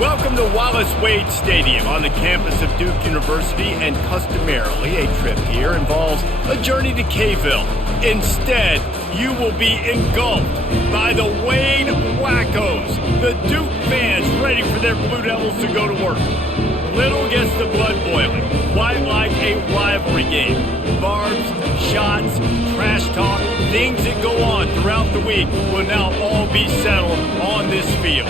Welcome to Wallace Wade Stadium on the campus of Duke University, and customarily a trip here involves a journey to K-ville. Instead, you will be engulfed by the Wade Wackos, the Duke fans ready for their Blue Devils to go to work. Little gets the blood boiling, quite like a rivalry game. Barbs, shots, trash talk, things that go on throughout the week will now all be settled on this field.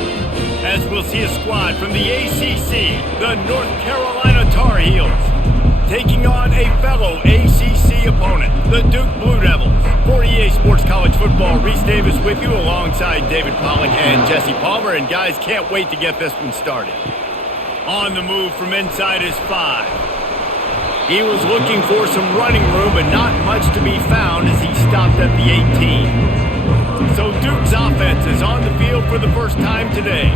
As we'll see a squad from the ACC, the North Carolina Tar Heels, taking on a fellow ACC opponent, the Duke Blue Devils. For EA Sports College Football, Reese Davis with you alongside David Pollack and Jesse Palmer. And guys, can't wait to get this one started. On the move from inside his 5. He was looking for some running room, but not much to be found as he stopped at the 18. So Duke's offense is on the field for the first time today.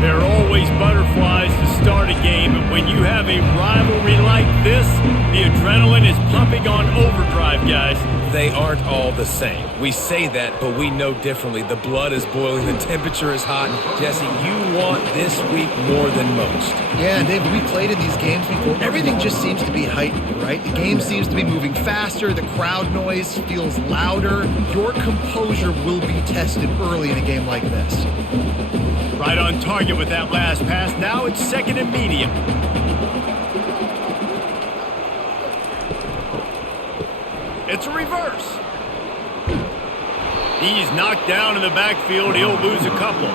There are always butterflies to start a game, but when you have a rivalry like this, the adrenaline is pumping on overdrive, guys. They aren't all the same. We say that, but we know differently. The blood is boiling, the temperature is hot. Jesse, you want this week more than most. Yeah, and David, we played in these games before. Everything just seems to be heightened, right? The game seems to be moving faster. The crowd noise feels louder. Your composure will be tested early in a game like this. Right on target with that last pass. Now it's second and medium. It's a reverse. He's knocked down in the backfield. He'll lose a couple.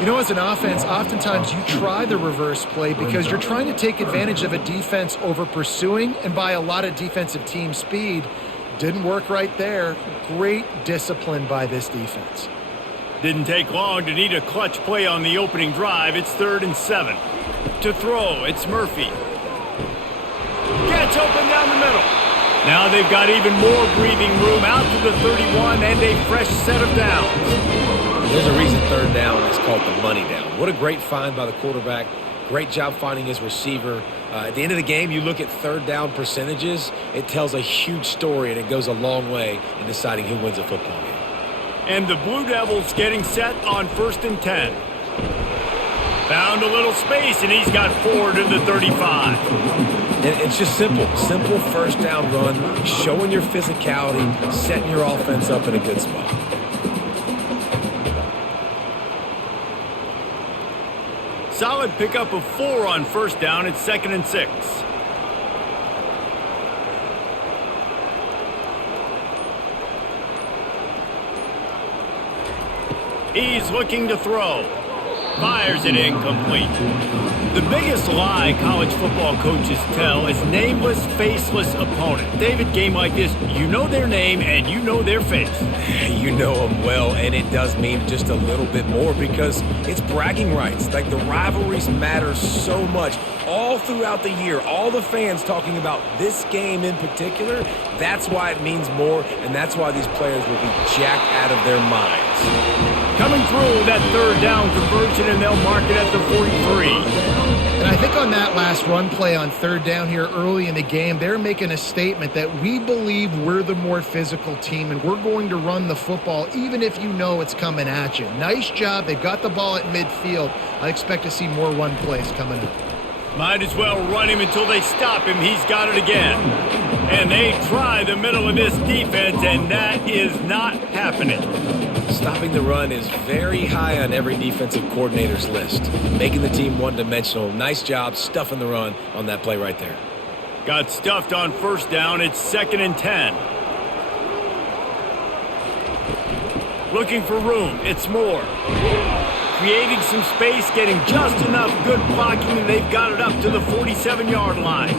You know, as an offense, oftentimes you try the reverse play because you're trying to take advantage of a defense over pursuing and by a lot of defensive team speed. Didn't work right there. Great discipline by this defense. Didn't take long to need a clutch play on the opening drive. It's 3rd and 7. To throw, it's Murphy. Gets open down the middle. Now they've got even more breathing room out to the 31 and a fresh set of downs. There's a reason 3rd down is called the money down. What a great find by the quarterback. Great job finding his receiver. At the end of the game, you look at 3rd down percentages. It tells a huge story, and it goes a long way in deciding who wins a football game. And the Blue Devils getting set on 1st and 10. Found a little space, and he's got 4 to the 35. And it's just simple. Simple 1st down run, showing your physicality, setting your offense up in a good spot. Solid pickup of 4 on 1st down. It's 2nd and 6. He's looking to throw. Fires it incomplete. The biggest lie college football coaches tell is nameless, faceless opponent. David, game like this, you know their name and you know their face. You know them well, and it does mean just a little bit more because it's bragging rights. Like, the rivalries matter so much. All throughout the year, all the fans talking about this game in particular, that's why it means more, and that's why these players will be jacked out of their minds. Coming through that 3rd down conversion, and they'll mark it at the 43. And I think on that last run play on 3rd down here early in the game, they're making a statement that we believe we're the more physical team and we're going to run the football even if you know it's coming at you. Nice job. They've got the ball at midfield. I expect to see more run plays coming up. Might as well run him until they stop him. He's got it again. And they try the middle of this defense, and that is not happening. Stopping the run is very high on every defensive coordinator's list. Making the team one-dimensional. Nice job stuffing the run on that play right there. Got stuffed on 1st down. It's 2nd and 10. Looking for room. It's Moore. Creating some space, getting just enough good blocking, and they've got it up to the 47-yard line.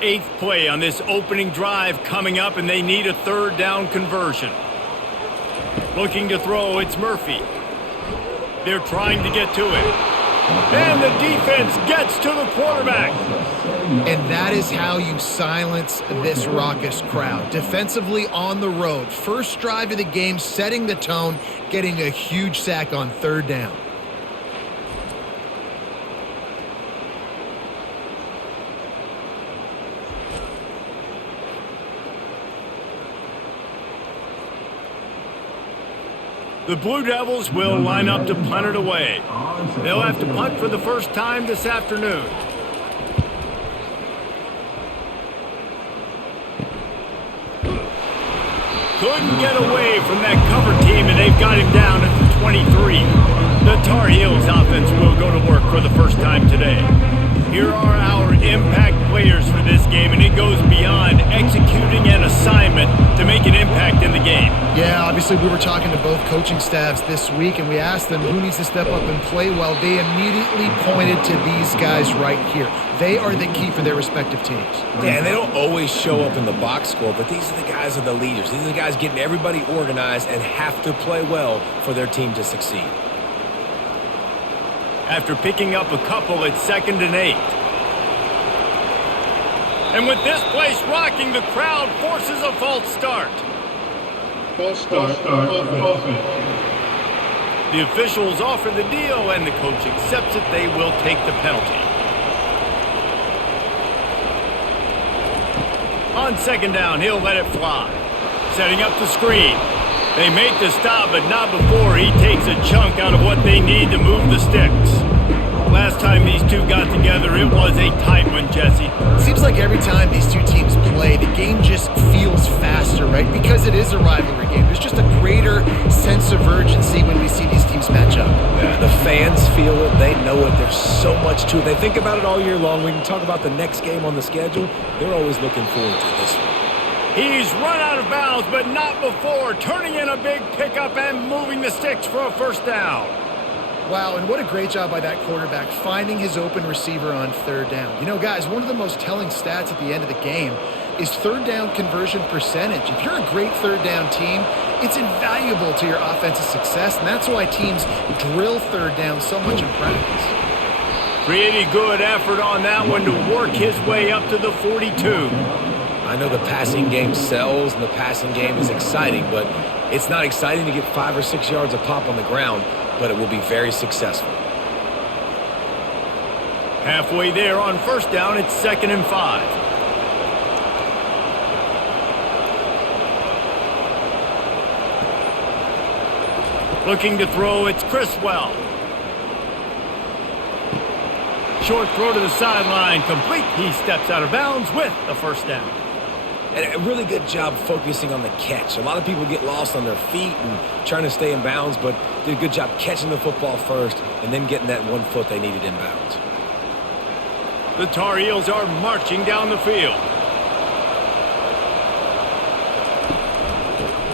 Eighth play on this opening drive coming up, and they need a 3rd down conversion. Looking to throw, it's Murphy. They're trying to get to it. And the defense gets to the quarterback. And that is how you silence this raucous crowd. Defensively on the road. First drive of the game, setting the tone, getting a huge sack on 3rd down. The Blue Devils will line up to punt it away. They'll have to punt for the first time this afternoon. Couldn't get away from that cover team, and they've got him down at the 23. The Tar Heels offense will go to work for the first time today. Here are our impact players for this game, and it goes beyond executing an assignment to make an impact in the game. Yeah, obviously we were talking to both coaching staffs this week, and we asked them who needs to step up and play well. They immediately pointed to these guys right here. They are the key for their respective teams. Yeah, and they don't always show up in the box score, but these are the guys who are the leaders. These are the guys getting everybody organized and have to play well for their team to succeed. After picking up a couple, it's 2nd and 8. And with this place rocking, the crowd forces a false start. False start. The officials offer the deal, and the coach accepts it. They will take the penalty. On 2nd down, he'll let it fly. Setting up the screen. They make the stop, but not before he takes a chunk out of what they need to move the sticks. Last time these two got together, it was a tight one, Jesse. It seems like every time these two teams play, the game just feels faster, right? Because it is a rivalry game. There's just a greater sense of urgency when we see these teams match up. Yeah, the fans feel it. They know it. There's so much to it. They think about it all year long. When you talk about the next game on the schedule, they're always looking forward to this one. He's run out of bounds, but not before turning in a big pickup and moving the sticks for a first down. Wow, and what a great job by that quarterback finding his open receiver on 3rd down. You know, guys, one of the most telling stats at the end of the game is 3rd down conversion percentage. If you're a great 3rd down team, it's invaluable to your offensive success, and that's why teams drill 3rd down so much in practice. Pretty good effort on that one to work his way up to the 42. I know the passing game sells and the passing game is exciting, but it's not exciting to get 5 or 6 yards a pop on the ground, but it will be very successful. Halfway there on 1st down, it's 2nd and 5. Looking to throw, it's Criswell. Short throw to the sideline, complete. He steps out of bounds with a first down. And a really good job focusing on the catch. A lot of people get lost on their feet and trying to stay in bounds, but did a good job catching the football first and then getting that 1 foot they needed in bounds. The Tar Heels are marching down the field.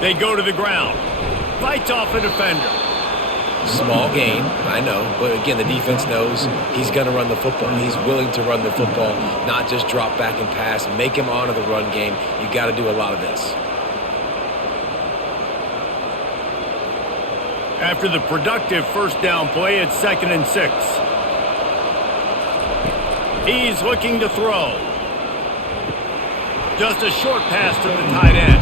They go to the ground. Fights off a defender. Small gain, I know, but again, the defense knows he's going to run the football. He's willing to run the football, not just drop back and pass, make him honor the run game. You got to do a lot of this. After the productive first down play, it's 2nd and 6. He's looking to throw. Just a short pass to the tight end.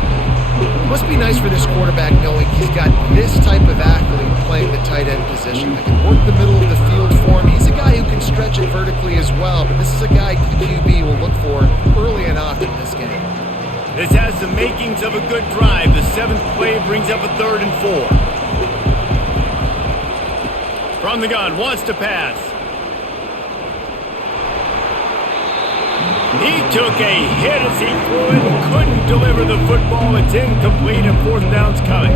It must be nice for this quarterback knowing he's got this type of athlete playing the tight end position that can work the middle of the field for him. He's a guy who can stretch it vertically as well, but this is a guy the QB will look for early and often in this game. This has the makings of a good drive. The 7th play brings up a 3rd and 4. From the gun, wants to pass. He took a hit as he threw it and couldn't deliver the football. It's incomplete and 4th down's coming.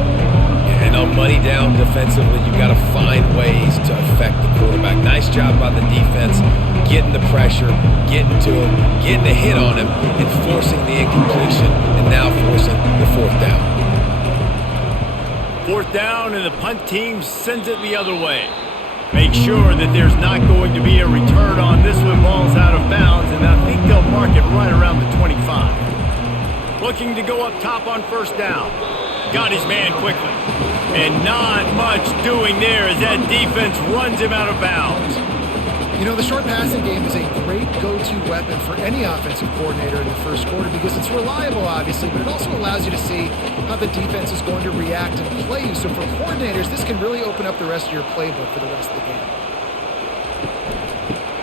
And on money down defensively, you got to find ways to affect the quarterback. Nice job by the defense, getting the pressure, getting to him, getting a hit on him, and forcing the incompletion, and now forcing the 4th down. 4th down, and the punt team sends it the other way. Make sure that there's not going to be a return on this when ball's out of bounds, and I think they'll mark it right around the 25. Looking to go up top on 1st down. Got his man quickly. And not much doing there as that defense runs him out of bounds. You know, the short passing game is a great go-to weapon for any offensive coordinator in the first quarter because it's reliable, obviously, but it also allows you to see how the defense is going to react and play you. So for coordinators, this can really open up the rest of your playbook for the rest of the game.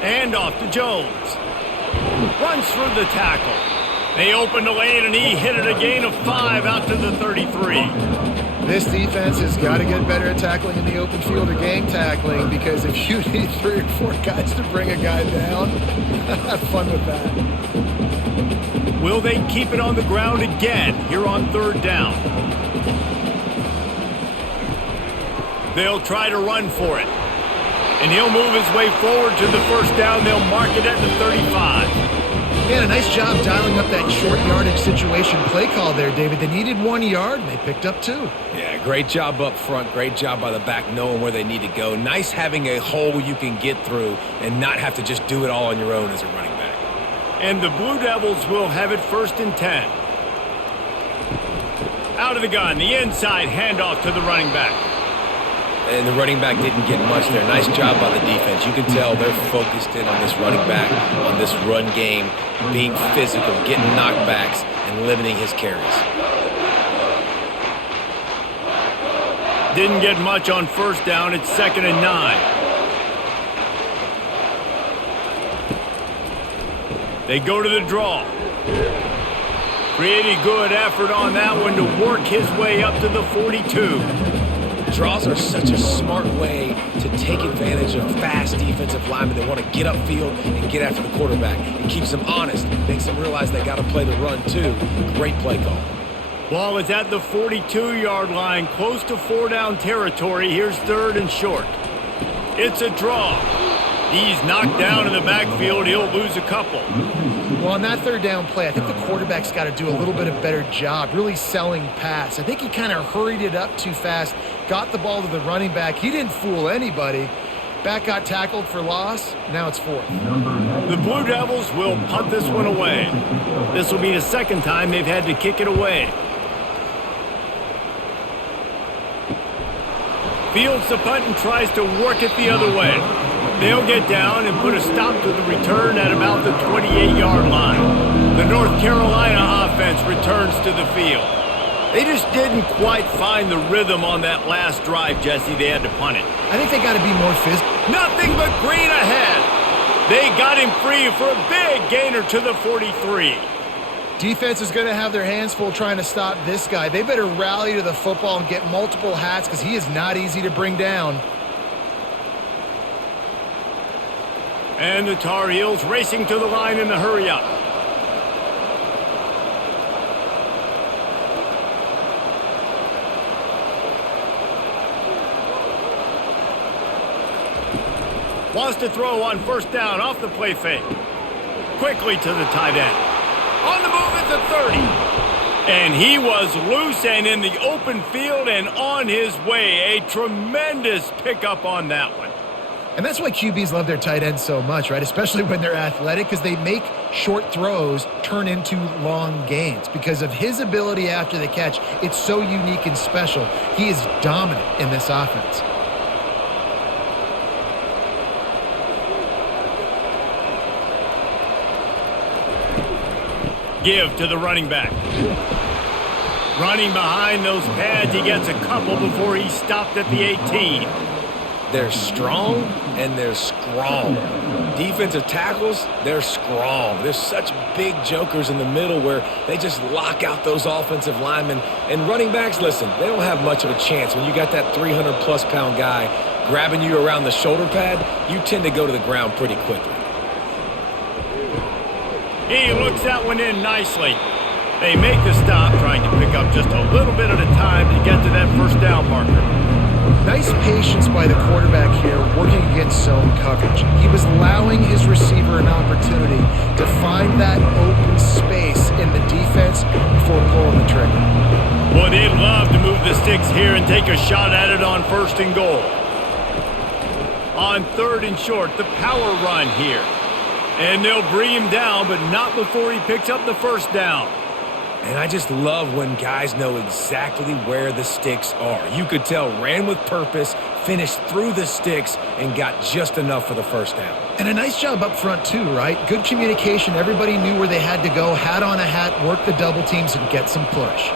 And off to Jones. Runs through the tackle. They opened the lane, and he hit it a gain of 5 out to the 33. This defense has got to get better at tackling in the open field or gang tackling, because if you need 3 or 4 guys to bring a guy down, have fun with that. Will they keep it on the ground again here on 3rd down? They'll try to run for it. And he'll move his way forward to the 1st down. They'll mark it at the 35. Man, a nice job dialing up that short yardage situation play call there, David. They needed 1 yard, and they picked up 2. Yeah, great job up front. Great job by the back knowing where they need to go. Nice having a hole you can get through and not have to just do it all on your own as a running back. And the Blue Devils will have it 1st and 10. Out of the gun, the inside handoff to the running back. And the running back didn't get much there. Nice job by the defense. You can tell they're focused in on this running back, on this run game, being physical, getting knockbacks, and limiting his carries. Didn't get much on 1st down. It's 2nd and 9. They go to the draw. Pretty good effort on that one to work his way up to the 42. Draws are such a smart way to take advantage of fast defensive linemen that want to get upfield and get after the quarterback. It keeps them honest, makes them realize they got to play the run too. Great play call. Ball is at the 42-yard line, close to 4-down territory. Here's 3rd and short. It's a draw. He's knocked down in the backfield. He'll lose a couple. Well, on that 3rd down play, I think the quarterback's got to do a little bit of better job really selling pass. I think he kind of hurried it up too fast, got the ball to the running back. He didn't fool anybody. Back got tackled for loss. Now it's 4th. The Blue Devils will punt this one away. This will be the 2nd time they've had to kick it away. Fields the punt and tries to work it the other way. They'll get down and put a stop to the return at about the 28-yard line. The North Carolina offense returns to the field. They just didn't quite find the rhythm on that last drive, Jesse. They had to punt it. I think they got to be more physical. Nothing but green ahead. They got him free for a big gainer to the 43. Defense is going to have their hands full trying to stop this guy. They better rally to the football and get multiple hats, because he is not easy to bring down. And the Tar Heels racing to the line in the hurry-up. Wants to throw on 1st down off the play fake. Quickly to the tight end. On the move at the 30. And he was loose and in the open field and on his way. A tremendous pickup on that one. And that's why QBs love their tight ends so much, right? Especially when they're athletic, because they make short throws turn into long gains. Because of his ability after the catch, it's so unique and special. He is dominant in this offense. Give to the running back. Running behind those pads, he gets a couple before he stopped at the 18. They're strong and they're strong. Defensive tackles, they're strong. There's such big jokers in the middle where they just lock out those offensive linemen. And running backs, listen, they don't have much of a chance. When you got that 300-plus pound guy grabbing you around the shoulder pad, you tend to go to the ground pretty quickly. He looks that one in nicely. They make the stop, trying to pick up just a little bit at a time to get to that 1st down marker. Nice patience by the quarterback here, working against zone coverage. He was allowing his receiver an opportunity to find that open space in the defense before pulling the trigger. Boy, they'd love to move the sticks here and take a shot at it on 1st and goal. On 3rd and short, the power run here. And they'll bring him down, but not before he picks up the 1st down. And I just love when guys know exactly where the sticks are. You could tell ran with purpose, finished through the sticks, and got just enough for the 1st down. And a nice job up front too, right? Good communication. Everybody knew where they had to go, hat on a hat, work the double teams, and get some push.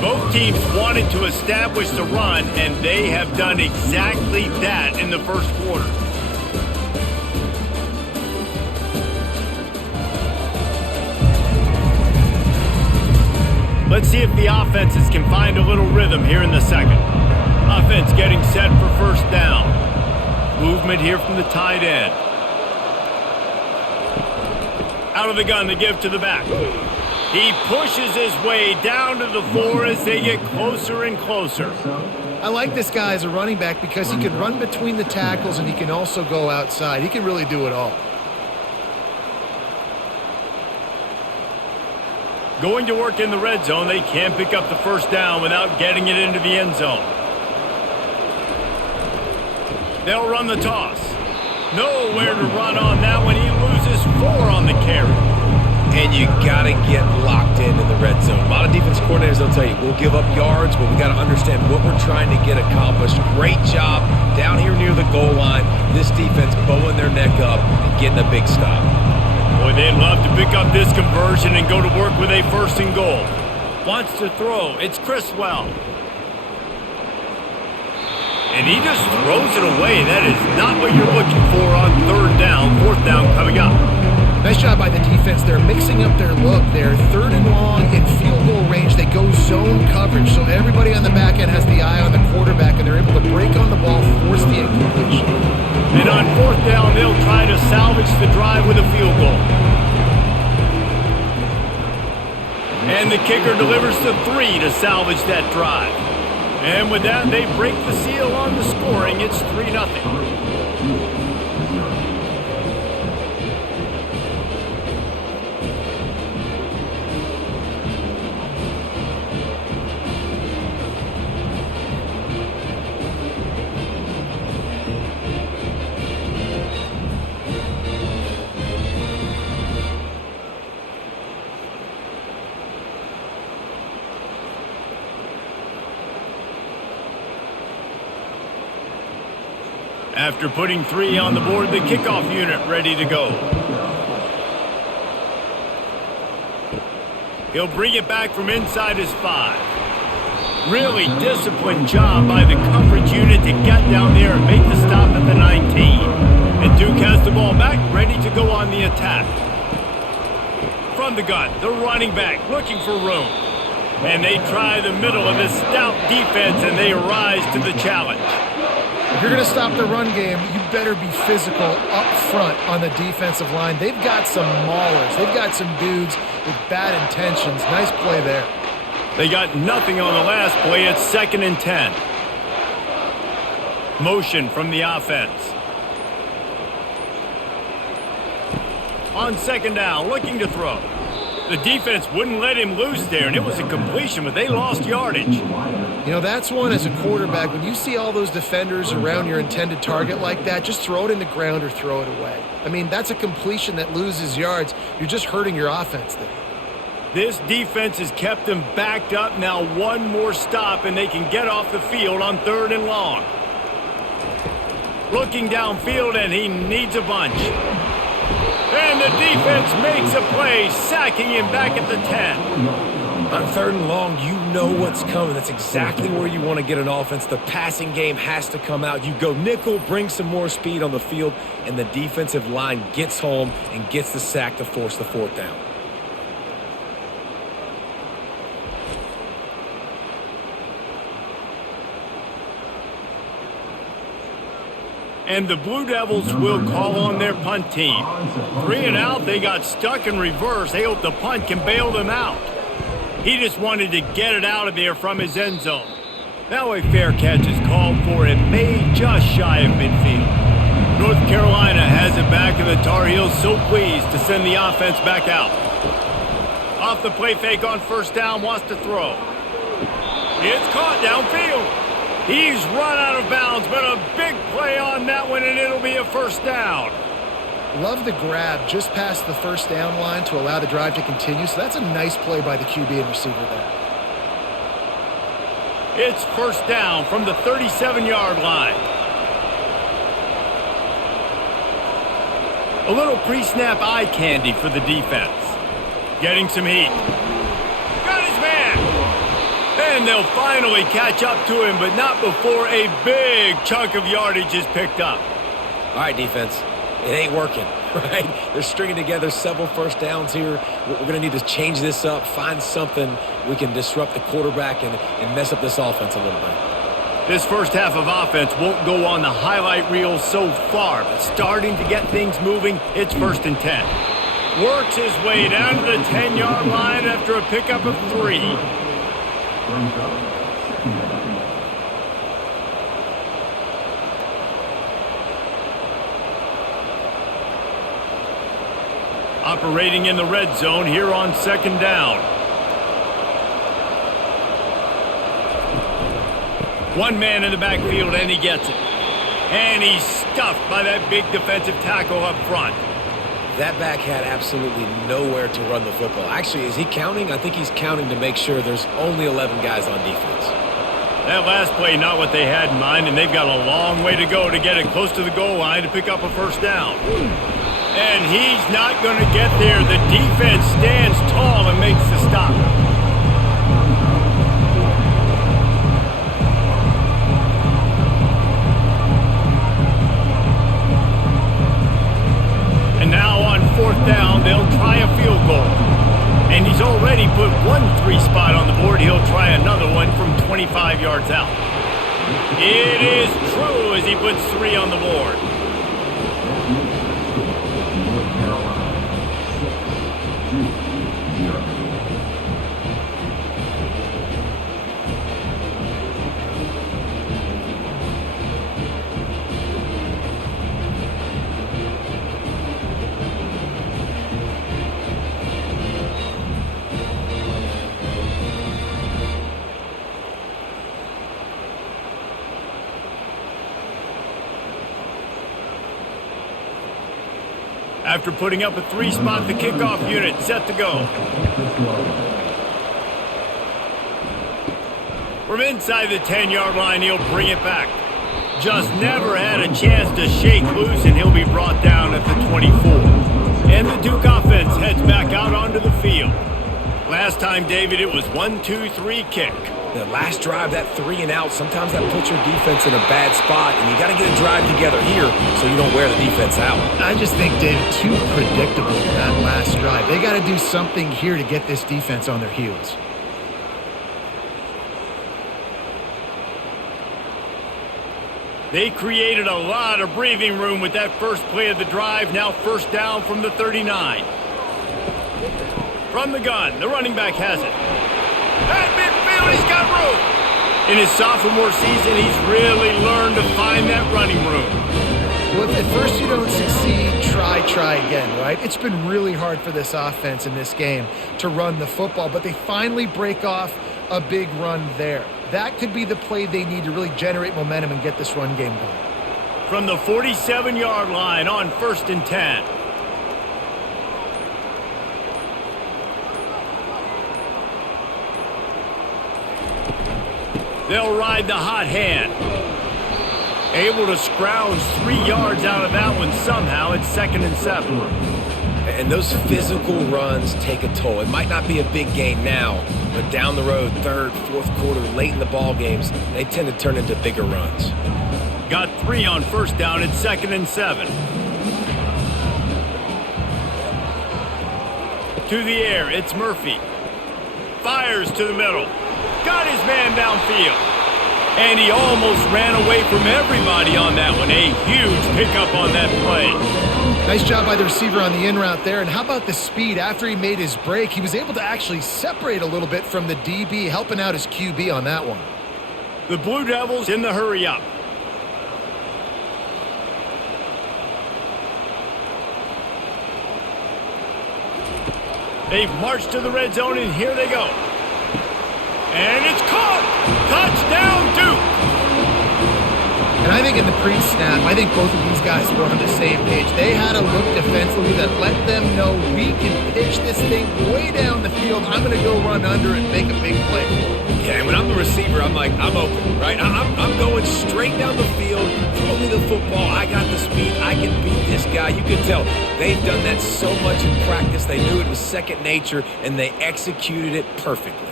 Both teams wanted to establish the run, and they have done exactly that in the 1st quarter. Let's see if the offenses can find a little rhythm here in the second. Offense getting set for first down. Movement here from the tight end. Out of the gun to give to the back. He pushes his way down to the floor as they get closer and closer. I like this guy as a running back because he can run between the tackles and he can also go outside. He can really do it all. Going to work in the red zone, they can't pick up the first down without getting it into the end zone. They'll run the toss. Nowhere to run on that one. He loses 4 on the carry. And you got to get locked in the red zone. A lot of defense coordinators, they'll tell you, we'll give up yards, but we got to understand what we're trying to get accomplished. Great job down here near the goal line. This defense bowing their neck up and getting a big stop. Boy, they'd love to pick up this conversion and go to work with a first and goal. Wants to throw. It's Criswell. And he just throws it away. That is not what you're looking for on third down. Fourth down coming up. Nice job by the defense. They're mixing up their look. They're third and long in field goal range. They go zone coverage, so everybody on the back end has the eye on the quarterback, and they're able to break on the ball, force the incompletion. And on fourth down, they'll try to salvage the drive with a field goal. And the kicker delivers the 3 to salvage that drive. And with that, they break the seal on the scoring. It's 3-0. After putting 3 on the board, the kickoff unit ready to go. He'll bring it back from inside his 5. Really disciplined job by the coverage unit to get down there and make the stop at the 19. And Duke has the ball back, ready to go on the attack. From the gun, the running back looking for room. And they try the middle of this stout defense, and they rise to the challenge. If you're going to stop the run game, you better be physical up front on the defensive line. They've got some maulers. They've got some dudes with bad intentions. Nice play there. They got nothing on the last play. It's 2nd and 10. Motion from the offense. On 2nd down, looking to throw. The defense wouldn't let him loose there, and it was a completion, but they lost yardage. You know, that's one as a quarterback. When you see all those defenders around your intended target like that, just throw it in the ground or throw it away. I mean, that's a completion that loses yards. You're just hurting your offense there. This defense has kept them backed up. Now one more stop, and they can get off the field on 3rd and long. Looking downfield, and he needs a bunch. And the defense makes a play, sacking him back at the 10. On 3rd and long, you know what's coming. That's exactly where you want to get an offense. The passing game has to come out. You go nickel, bring some more speed on the field, and the defensive line gets home and gets the sack to force the 4th down. And the Blue Devils will call on their punt team. 3 and out, they got stuck in reverse. They hope the punt can bail them out. He just wanted to get it out of there from his end zone. Now a fair catch is called for and made just shy of midfield. North Carolina has it back, and the Tar Heels so pleased to send the offense back out. Off the play fake on 1st down, wants to throw. It's caught downfield. He's run out of bounds, but a big play on that one, and it'll be a 1st down. Love the grab just past the 1st down line to allow the drive to continue. So that's a nice play by the QB and receiver there. It's 1st down from the 37-yard line. A little pre-snap eye candy for the defense. Getting some heat. Got his man. And they'll finally catch up to him, but not before a big chunk of yardage is picked up. All right, defense. It ain't working, right? They're stringing together several first downs here. We're going to need to change this up, find something we can disrupt the quarterback and mess up this offense a little bit. This first half of offense won't go on the highlight reel so far, but starting to get things moving, it's 1st and 10. Works his way down to the 10-yard line after a pickup of 3. Operating in the red zone here on 2nd down. One man in the backfield, and he gets it. And he's stuffed by that big defensive tackle up front. That back had absolutely nowhere to run the football. Actually, is he counting? I think he's counting to make sure there's only 11 guys on defense. That last play, not what they had in mind, and they've got a long way to go to get it close to the goal line to pick up a 1st down. And he's not going to get there. The defense stands tall and makes the stop. And now on 4th down, they'll try a field goal. And he's already put 1 3 spot on the board. He'll try another one from 25 yards out. It is true as he puts 3 on the board. After putting up a 3 spot, the kickoff unit set to go. From inside the 10-yard line, he'll bring it back. Just never had a chance to shake loose, and he'll be brought down at the 24. And the Duke offense heads back out onto the field. Last time, David, it was 1-2-3 kick. The last drive, that 3 and out, sometimes that puts your defense in a bad spot, and you got to get a drive together here so you don't wear the defense out. I just think, David, too predictable that last drive. They got to do something here to get this defense on their heels. They created a lot of breathing room with that first play of the drive. Now 1st down from the 39. From the gun, the running back has it. At midfield, he's got room. In his sophomore season, he's really learned to find that running room. Well, if at first you don't succeed, try again, right? It's been really hard for this offense in this game to run the football, but they finally break off a big run there. That could be the play they need to really generate momentum and get this run game going. From the 47-yard line on 1st and 10. They'll ride the hot hand. Able to scrounge 3 yards out of that one somehow. It's 2nd and 7. And those physical runs take a toll. It might not be a big gain now, but down the road, 3rd, 4th quarter, late in the ball games, they tend to turn into bigger runs. Got 3 on 1st down. It's 2nd and 7. To the air, it's Murphy. Fires to the middle. Got his man downfield. And he almost ran away from everybody on that one. A huge pickup on that play. Nice job by the receiver on the in route there. And how about the speed? After he made his break, he was able to actually separate a little bit from the DB, helping out his QB on that one. The Blue Devils in the hurry up. They've marched to the red zone, and here they go. And it's caught! Touchdown, Duke! And I think in the pre-snap, I think both of these guys were on the same page. They had a look defensively that let them know we can pitch this thing way down the field. I'm going to go run under and make a big play. Yeah, and when I'm the receiver, I'm like, I'm open, right? I'm going straight down the field. Throw me the football. I got the speed. I can beat this guy. You can tell they've done that so much in practice. They knew it was second nature, and they executed it perfectly.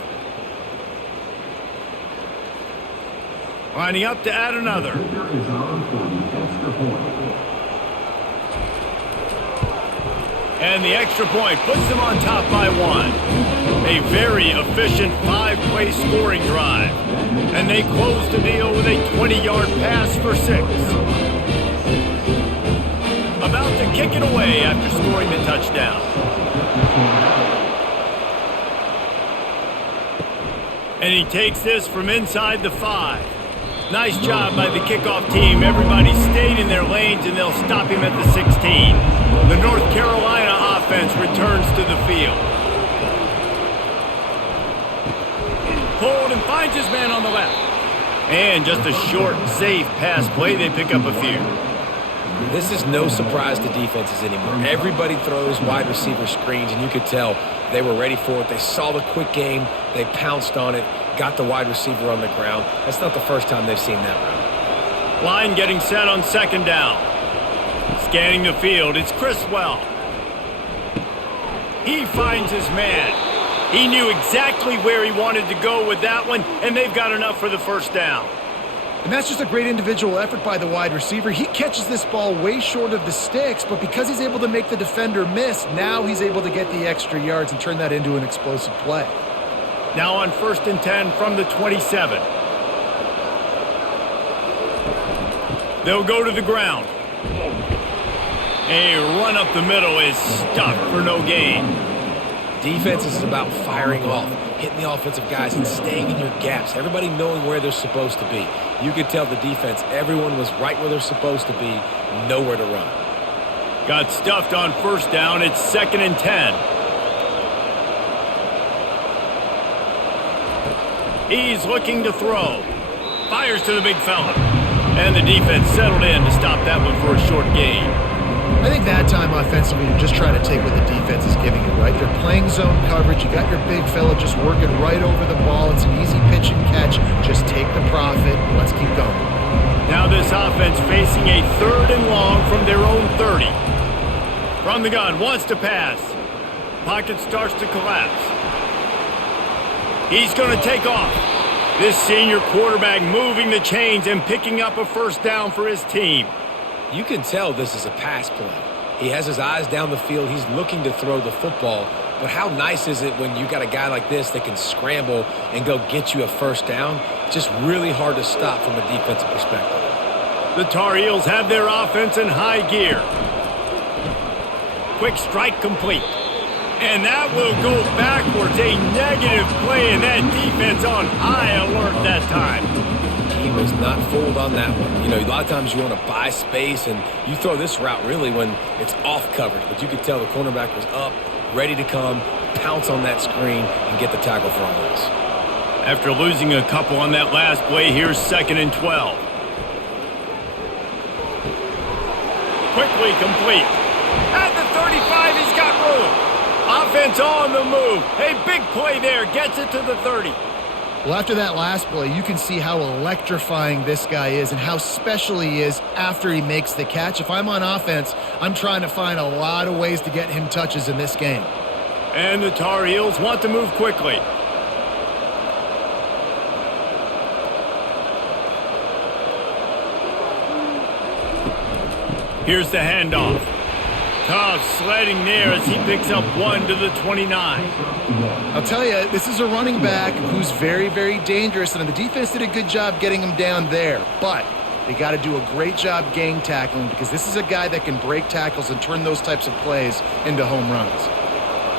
Lining up to add another. And the extra point puts them on top by 1. A very efficient 5-play scoring drive. And they close the deal with a 20-yard pass for 6. About to kick it away after scoring the touchdown. And he takes this from inside the 5. Nice job by the kickoff team. Everybody stayed in their lanes, and they'll stop him at the 16. The North Carolina offense returns to the field. Pulled and finds his man on the left. And just a short, safe pass play. They pick up a few. This is no surprise to defenses anymore. Everybody throws wide receiver screens, and you could tell they were ready for it. They saw the quick game. They pounced on it, got the wide receiver on the ground. That's not the first time they've seen that route. Line getting set on 2nd down. Scanning the field, it's Criswell. He finds his man. He knew exactly where he wanted to go with that one, and they've got enough for the 1st down. And that's just a great individual effort by the wide receiver. He catches this ball way short of the sticks, but because he's able to make the defender miss, now he's able to get the extra yards and turn that into an explosive play. Now on 1st and 10 from the 27. They'll go to the ground. A run up the middle is stuffed for no gain. Defense is about firing off, hitting the offensive guys and staying in your gaps. Everybody knowing where they're supposed to be. You could tell the defense, everyone was right where they're supposed to be, nowhere to run. Got stuffed on 1st down. It's 2nd and 10. He's looking to throw. Fires to the big fella. And the defense settled in to stop that one for a short gain. I think that time offensively, you're just trying to take what the defense is giving you, right? They're playing zone coverage. You got your big fella just working right over the ball. It's an easy pitch and catch. Just take the profit. Let's keep going. Now this offense facing a 3rd and long from their own 30. From the gun, wants to pass. Pocket starts to collapse. He's going to take off. This senior quarterback moving the chains and picking up a 1st down for his team. You can tell this is a pass play. He has his eyes down the field. He's looking to throw the football. But how nice is it when you got a guy like this that can scramble and go get you a 1st down? Just really hard to stop from a defensive perspective. The Tar Heels have their offense in high gear. Quick strike complete. And that will go backwards. A negative play, and that defense on high alert that time. He was not fooled on that one. You know, a lot of times you want to buy space, and you throw this route really when it's off coverage. But you could tell the cornerback was up, ready to come, pounce on that screen, and get the tackle for a loss. After losing a couple on that last play, here's 2nd and 12. Quickly complete. At the 35, he's got room. Offense on the move. A big play there. Gets it to the 30. Well, after that last play, you can see how electrifying this guy is and how special he is after he makes the catch. If I'm on offense, I'm trying to find a lot of ways to get him touches in this game. And the Tar Heels want to move quickly. Here's the handoff. Tough sledding there as he picks up 1 to the 29. I'll tell you, this is a running back who's very, very dangerous, and the defense did a good job getting him down there. But they got to do a great job gang tackling because this is a guy that can break tackles and turn those types of plays into home runs.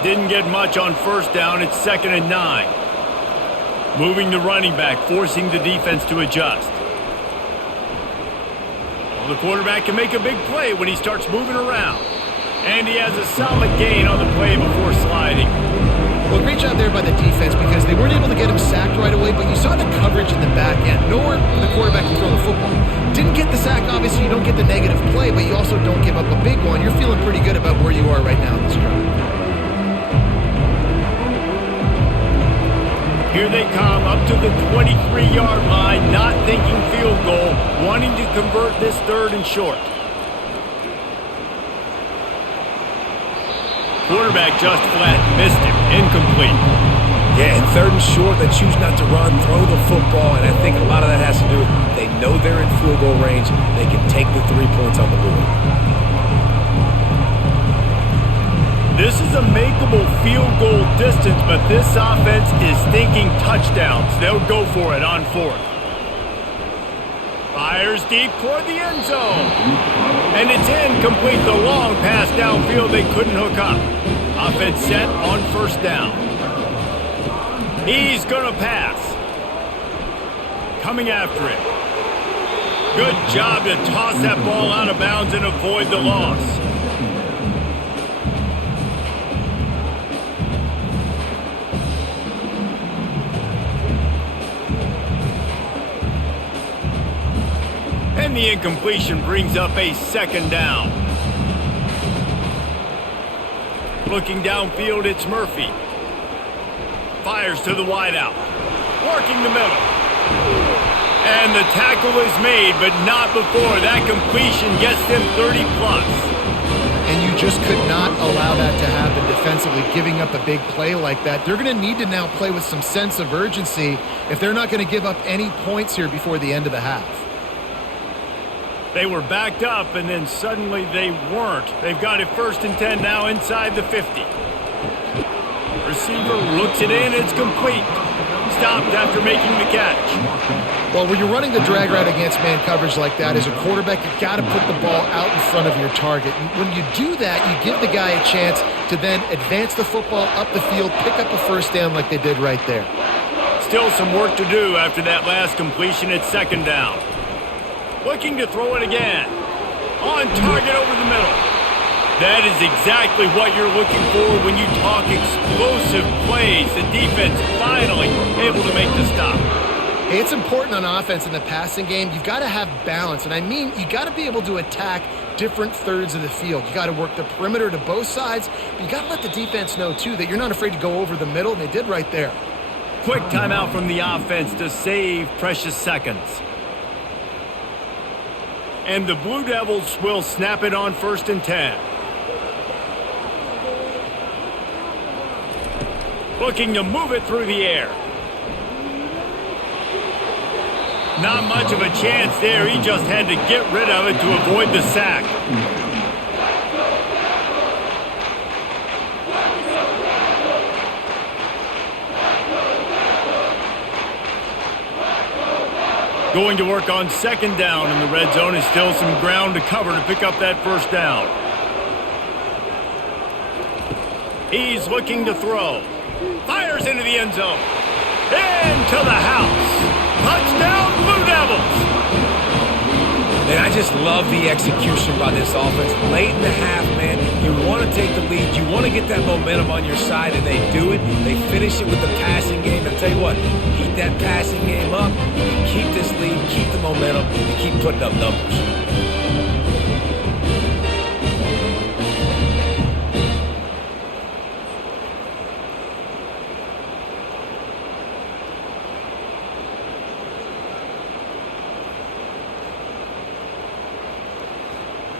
Didn't get much on 1st down. It's 2nd and 9. Moving the running back, forcing the defense to adjust. Well, the quarterback can make a big play when he starts moving around. And he has a solid gain on the play before sliding. Well, great job there by the defense because they weren't able to get him sacked right away, but you saw the coverage in the back end. Nowhere the quarterback can throw the football. Didn't get the sack, obviously you don't get the negative play, but you also don't give up a big one. You're feeling pretty good about where you are right now in this drive. Here they come up to the 23-yard line, not thinking field goal, wanting to convert this 3rd and short. Quarterback just flat missed him. Incomplete. Yeah, and 3rd and short, they choose not to run, throw the football, and I think a lot of that has to do with they know they're in field goal range. They can take the 3 points on the board. a makeable field goal distance, but this offense is thinking touchdowns. They'll go for it on fourth. Fires deep toward the end zone. And it's incomplete. The long pass downfield they couldn't hook up. Offense set on first down. He's going to pass. Coming after it. Good job to toss that ball out of bounds and avoid the loss. And the incompletion brings up a second down. Looking downfield, it's Murphy. Fires to the wideout. Working the middle. And the tackle is made, but not before that completion gets them 30+. And you just could not allow that to happen defensively, giving up a big play like that. They're going to need to now play with some sense of urgency if they're not going to give up any points here before the end of the half. They were backed up, and then suddenly they weren't. They've got it 1st and 10 now inside the 50. Receiver looks it in. It's complete. Stopped after making the catch. Well, when you're running the drag route against man coverage like that, as a quarterback, you've got to put the ball out in front of your target. And when you do that, you give the guy a chance to then advance the football up the field, pick up a first down like they did right there. Still some work to do after that last completion at second down. Looking to throw it again. On target over the middle. That is exactly what you're looking for when you talk explosive plays. The defense finally able to make the stop. Hey, it's important on offense in the passing game. You've got to have balance. And I mean, you got to be able to attack different thirds of the field. You got to work the perimeter to both sides. But you got to let the defense know, too, that you're not afraid to go over the middle. And they did right there. Quick timeout from the offense to save precious seconds. And the Blue Devils will snap it on 1st and 10. Looking to move it through the air. Not much of a chance there. He just had to get rid of it to avoid the sack. Going to work on second down in the red zone. Is still some ground to cover to pick up that first down. He's looking to throw. Fires into the end zone. Into the house. Touchdown, Blue Devils. Man, I just love the execution by this offense. Late in the half, man, you want to take the lead. You want to get that momentum on your side, and they do it. They finish it with the passing game. And tell you what, keep that passing game up. You keep this lead, keep the momentum, and keep putting up numbers.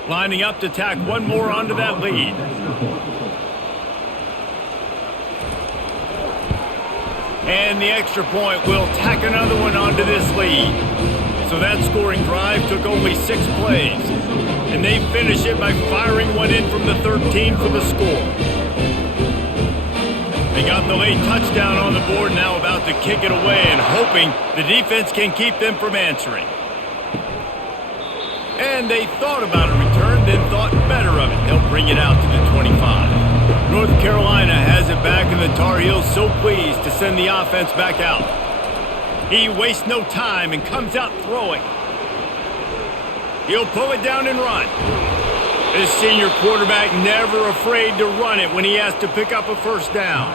Lining up to tack one more onto that lead. And the extra point will tack another one onto this lead. So that scoring drive took only 6 plays. And they finish it by firing one in from the 13 for the score. They got the late touchdown on the board, now about to kick it away and hoping the defense can keep them from answering. And they thought about a return, then thought better of it. They'll bring it out to the 25. North Carolina has it back, and the Tar Heels so pleased to send the offense back out. He wastes no time and comes out throwing. He'll pull it down and run. This senior quarterback never afraid to run it when he has to pick up a first down.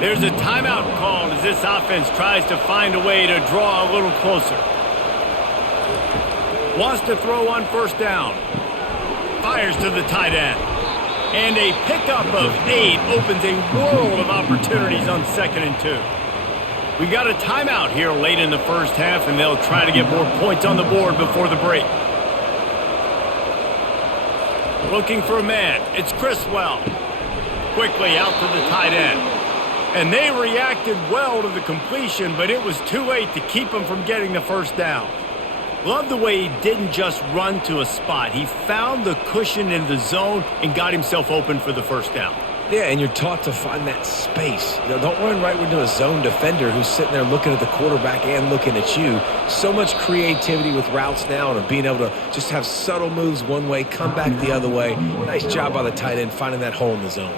There's a timeout called as this offense tries to find a way to draw a little closer. Wants to throw on first down. Fires to the tight end. And a pickup of 8 opens a world of opportunities on 2nd and 2. We got a timeout here late in the first half, and they'll try to get more points on the board before the break. Looking for a man. It's Criswell. Quickly out to the tight end. And they reacted well to the completion, but it was too late to keep them from getting the first down. Love the way he didn't just run to a spot. He found the cushion in the zone and got himself open for the first down. Yeah, and you're taught to find that space. Don't run right into a zone defender who's sitting there looking at the quarterback and looking at you. So much creativity with routes now and being able to just have subtle moves one way, come back the other way. Nice job by the tight end finding that hole in the zone.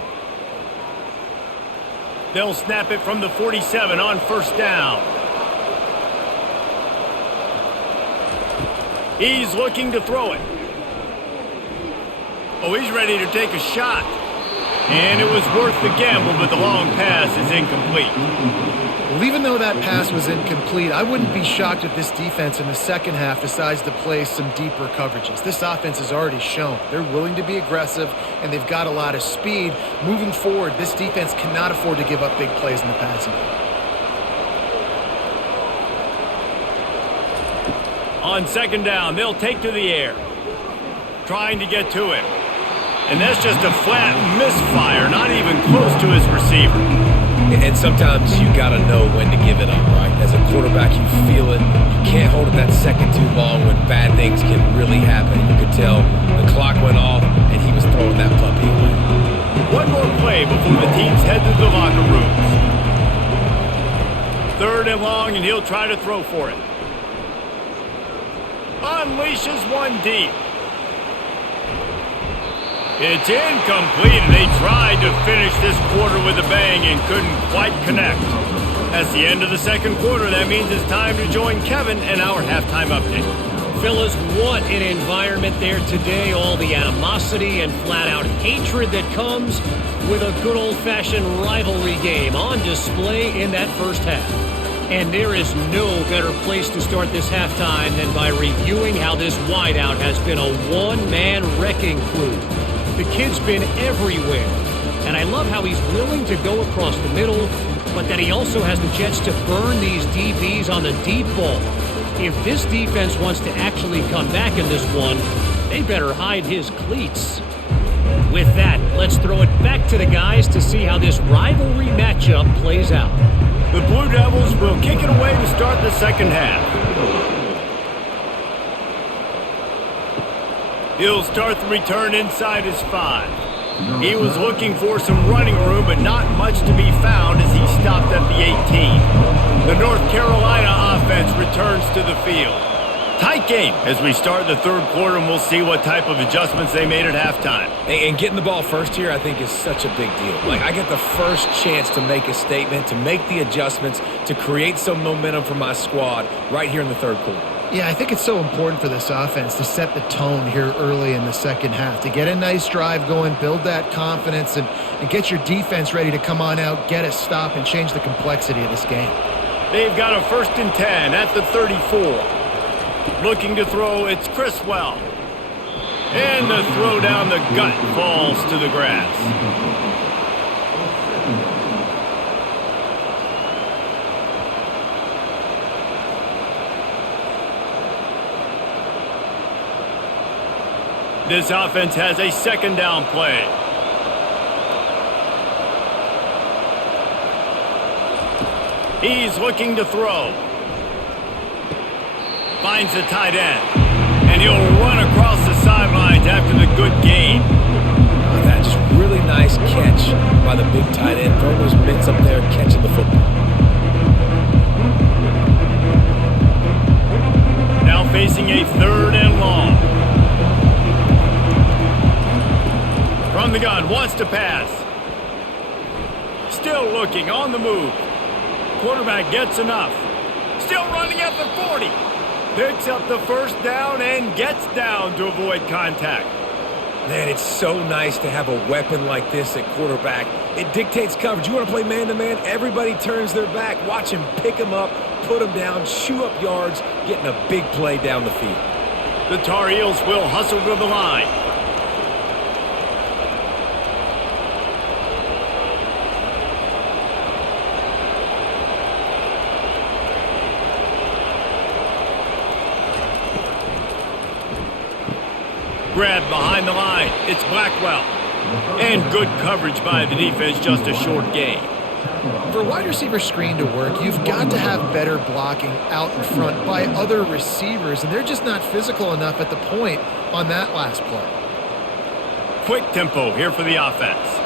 They'll snap it from the 47 on first down. He's looking to throw it. Oh, he's ready to take a shot. And it was worth the gamble, but the long pass is incomplete. Well, even though that pass was incomplete, I wouldn't be shocked if this defense in the second half decides to play some deeper coverages. This offense has already shown they're willing to be aggressive, and they've got a lot of speed. Moving forward, this defense cannot afford to give up big plays in the passing game. On second down, they'll take to the air. Trying to get to him. And that's just a flat misfire, not even close to his receiver. And sometimes you got to know when to give it up, right? As a quarterback, you feel it. You can't hold it that second too long when bad things can really happen. You could tell the clock went off, and he was throwing that puppy away. One more play before the teams head to the locker rooms. Third and long, and he'll try to throw for it. Unleashes one deep. It's incomplete, and they tried to finish this quarter with a bang and couldn't quite connect. That's the end of the second quarter. That means it's time to join Kevin and our halftime update. Fellas, what an environment there today. All the animosity and flat-out hatred that comes with a good old-fashioned rivalry game on display in that first half. And there is no better place to start this halftime than by reviewing how this wideout has been a one-man wrecking crew. The kid's been everywhere, and I love how he's willing to go across the middle, but that he also has the jets to burn these DBs on the deep ball. If this defense wants to actually come back in this one, they better hide his cleats. With that, let's throw it back to the guys to see how this rivalry matchup plays out. The Blue Devils will kick it away to start the second half. He'll start the return inside his 5. He was looking for some running room, but not much to be found as he stopped at the 18. The North Carolina offense returns to the field. Tight game as we start the third quarter, and we'll see what type of adjustments they made at halftime. And getting the ball first here, I think, is such a big deal. Like, I get the first chance to make a statement, to make the adjustments, to create some momentum for my squad right here in the third quarter. Yeah, I think it's so important for this offense to set the tone here early in the second half, to get a nice drive going, build that confidence, and get your defense ready to come on out, get a stop, and change the complexity of this game. They've got a 1st and 10 at the 34. Looking to throw, it's Criswell. And the throw down the gut falls to the grass. This offense has a second down play. He's looking to throw. Finds the tight end. And he'll run across the sidelines after the good gain. That's just really nice catch by the big tight end. Throwing those mitts up there, catching the football. Now facing a 3rd and long. From the gun, wants to pass. Still looking, on the move. Quarterback gets enough. Still running at the 40. Picks up the first down and gets down to avoid contact. Man, it's so nice to have a weapon like this at quarterback. It dictates coverage. You want to play man-to-man? Everybody turns their back. Watch him pick him up, put him down, chew up yards, getting a big play down the field. The Tar Heels will hustle to the line. Grab behind the line. It's Blackwell. And good coverage by the defense, just a short gain. For a wide receiver screen to work, you've got to have better blocking out in front by other receivers, and they're just not physical enough at the point on that last play. Quick tempo here for the offense.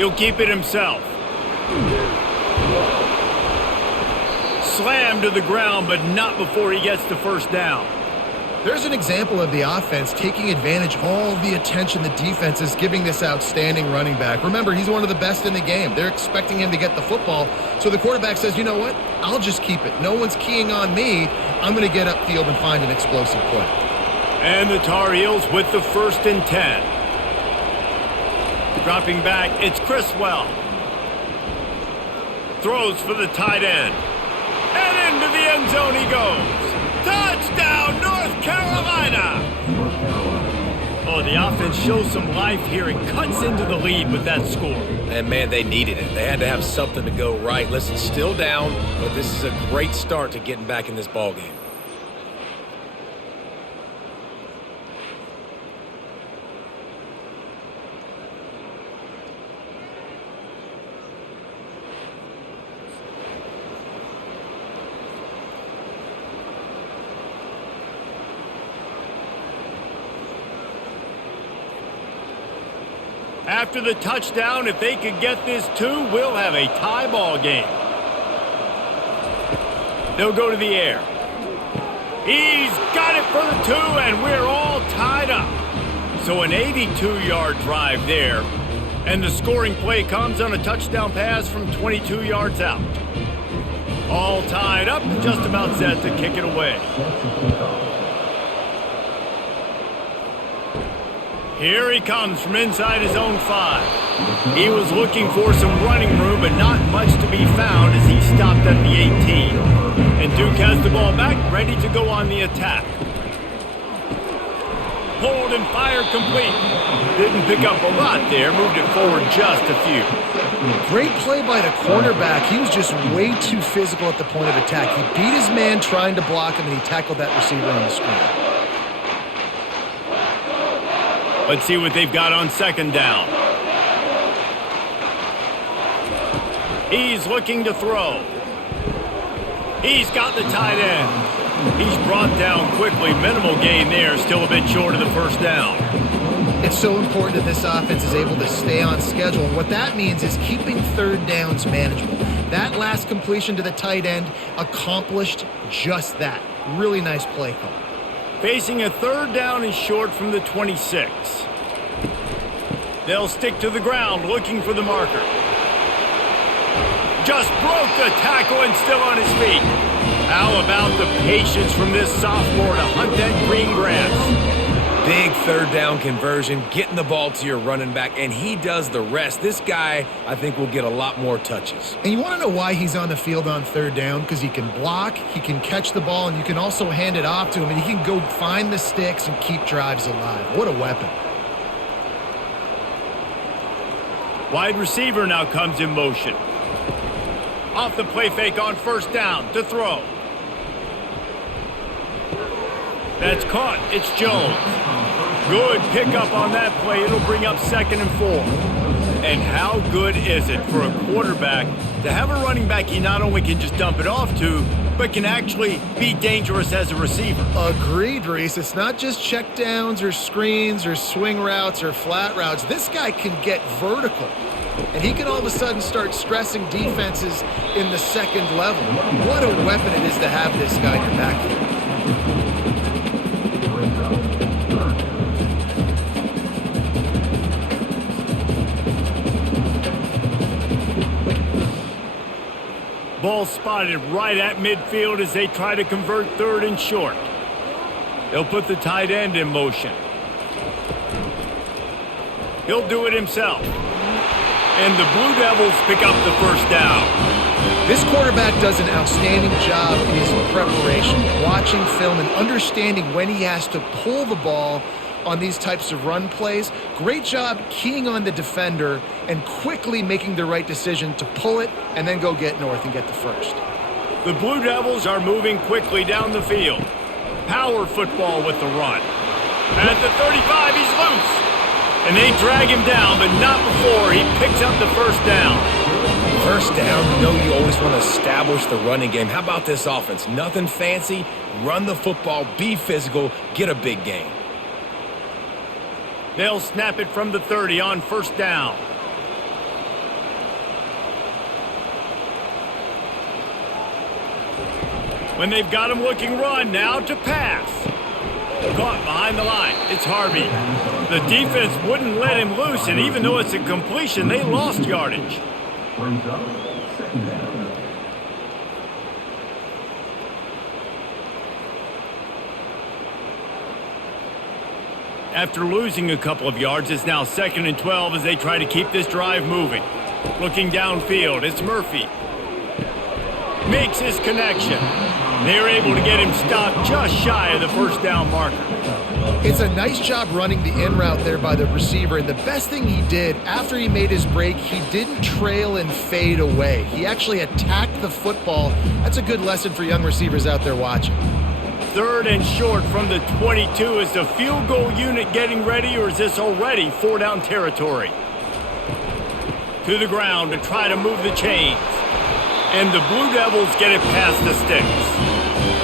He'll keep it himself. Slammed to the ground, but not before he gets the first down. There's an example of the offense taking advantage of all the attention the defense is giving this outstanding running back. Remember, he's one of the best in the game. They're expecting him to get the football, so the quarterback says, you know what? I'll just keep it. No one's keying on me. I'm going to get upfield and find an explosive play. And the Tar Heels with the 1st and 10. Dropping back, it's Criswell. Throws for the tight end. And into the end zone he goes. Touchdown, North Carolina! Oh, the offense shows some life here and cuts into the lead with that score. And, man, they needed it. They had to have something to go right. Listen, still down, but this is a great start to getting back in this ballgame. After the touchdown, if they could get this 2, we'll have a tie ball game. They'll go to the air. He's got it for the 2, and we're all tied up. So an 82-yard drive there, and the scoring play comes on a touchdown pass from 22 yards out. All tied up, just about set to kick it away. Here he comes from inside his own 5. He was looking for some running room, but not much to be found as he stopped at the 18. And Duke has the ball back, ready to go on the attack. Pulled and fired complete. Didn't pick up a lot there, moved it forward just a few. Great play by the cornerback. He was just way too physical at the point of attack. He beat his man trying to block him, and he tackled that receiver on the screen. Let's see what they've got on 2nd down. He's looking to throw. He's got the tight end. He's brought down quickly. Minimal gain there. Still a bit short of the 1st down. It's so important that this offense is able to stay on schedule. And what that means is keeping 3rd downs manageable. That last completion to the tight end accomplished just that. Really nice play call. Facing a 3rd down and short from the 26. They'll stick to the ground looking for the marker. Just broke the tackle and still on his feet. How about the patience from this sophomore to hunt that green grass? Big 3rd down conversion, getting the ball to your running back, and he does the rest. This guy, I think, will get a lot more touches. And you want to know why he's on the field on 3rd down? Because he can block, he can catch the ball, and you can also hand it off to him, and he can go find the sticks and keep drives alive. What a weapon. Wide receiver now comes in motion. Off the play fake on 1st down to throw. That's caught. It's Jones. Good pickup on that play. It'll bring up 2nd and 4. And how good is it for a quarterback to have a running back he not only can just dump it off to, but can actually be dangerous as a receiver? Agreed, Reese. It's not just check downs or screens or swing routes or flat routes. This guy can get vertical. And he can all of a sudden start stressing defenses in the 2nd level. What a weapon it is to have this guy in your backfield. Ball spotted right at midfield as they try to convert 3rd and short. They'll put the tight end in motion. He'll do it himself. And the Blue Devils pick up the 1st down. This quarterback does an outstanding job in his preparation, watching film and understanding when he has to pull the ball on these types of run plays. Great job keying on the defender and quickly making the right decision to pull it and then go get north and get the 1st. The Blue Devils are moving quickly down the field. Power football with the run. At the 35, he's loose. And they drag him down, but not before he picks up the 1st down. 1st down, you know you always want to establish the running game. How about this offense? Nothing fancy. Run the football, be physical, get a big gain. They'll snap it from the 30 on 1st down. When they've got him looking run, now to pass. Caught behind the line. It's Harvey. The defense wouldn't let him loose, and even though it's a completion, they lost yardage. After losing a couple of yards, it's now 2nd and 12 as they try to keep this drive moving. Looking downfield, it's Murphy. Makes his connection. They're able to get him stopped just shy of the first down marker. It's a nice job running the in route there by the receiver, and the best thing he did after he made his break, he didn't trail and fade away. He actually attacked the football. That's a good lesson for young receivers out there watching. 3rd and short from the 22. Is the field goal unit getting ready, or is this already 4-down territory? To the ground to try to move the chains. And the Blue Devils get it past the sticks.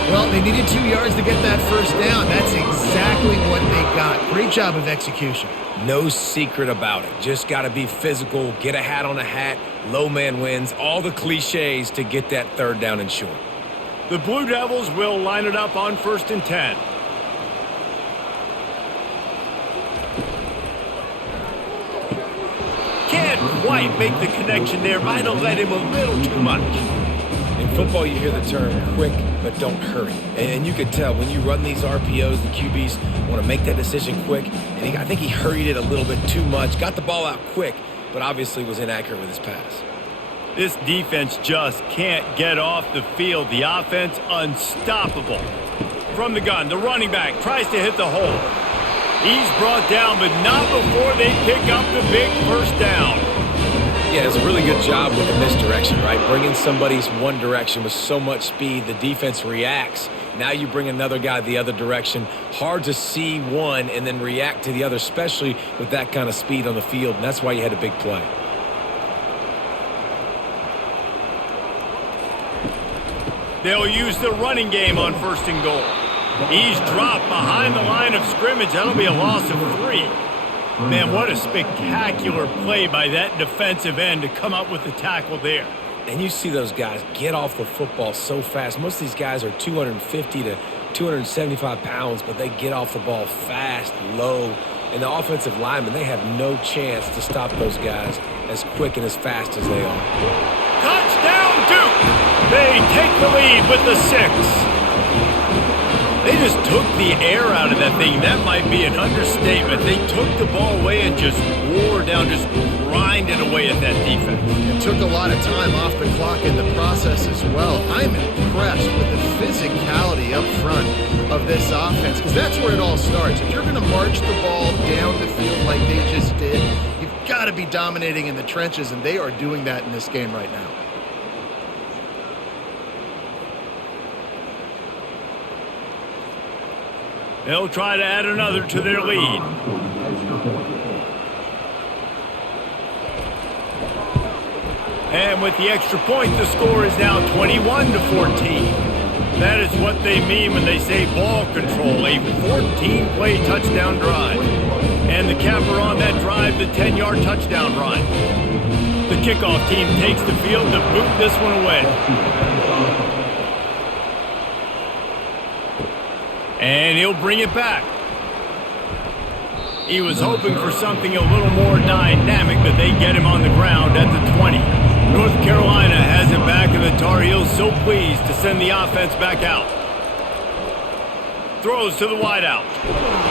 Well, they needed 2 yards to get that first down. That's exactly what they got. Great job of execution. No secret about it. Just got to be physical, get a hat on a hat, low man wins, all the cliches to get that 3rd down and short. The Blue Devils will line it up on 1st and 10. Can't quite make the connection there. Might have let him a little too much. In football, you hear the term quick, but don't hurry. And you can tell when you run these RPOs, the QBs want to make that decision quick. And I think he hurried it a little bit too much, got the ball out quick, but obviously was inaccurate with his pass. This defense just can't get off the field. The offense unstoppable. From the gun, the running back tries to hit the hole. He's brought down, but not before they pick up the big first down. Yeah, it's a really good job with the misdirection, right? Bringing somebody's one direction with so much speed, the defense reacts. Now you bring another guy the other direction. Hard to see one and then react to the other, especially with that kind of speed on the field, and that's why you had a big play. They'll use the running game on 1st and goal. He's dropped behind the line of scrimmage. That'll be a loss of 3. Man, what a spectacular play by that defensive end to come up with the tackle there. And you see those guys get off the football so fast. Most of these guys are 250 to 275 pounds, but they get off the ball fast, low. And the offensive linemen, they have no chance to stop those guys as quick and as fast as they are. Touchdown, Duke! They take the lead with the 6. They just took the air out of that thing. That might be an understatement. They took the ball away and just wore down, just grinded away at that defense. It took a lot of time off the clock in the process as well. I'm impressed with the physicality up front of this offense, because that's where it all starts. If you're going to march the ball down the field like they just did, you've got to be dominating in the trenches, and they are doing that in this game right now. They'll try to add another to their lead. And with the extra point, the score is now 21-14. That is what they mean when they say ball control, a 14-play touchdown drive. And the capper on that drive, the 10-yard touchdown run. The kickoff team takes the field to boot this one away. And he'll bring it back. He was hoping for something a little more dynamic, but they get him on the ground at the 20. North Carolina has it back, and the Tar Heels so pleased to send the offense back out. Throws to the wideout.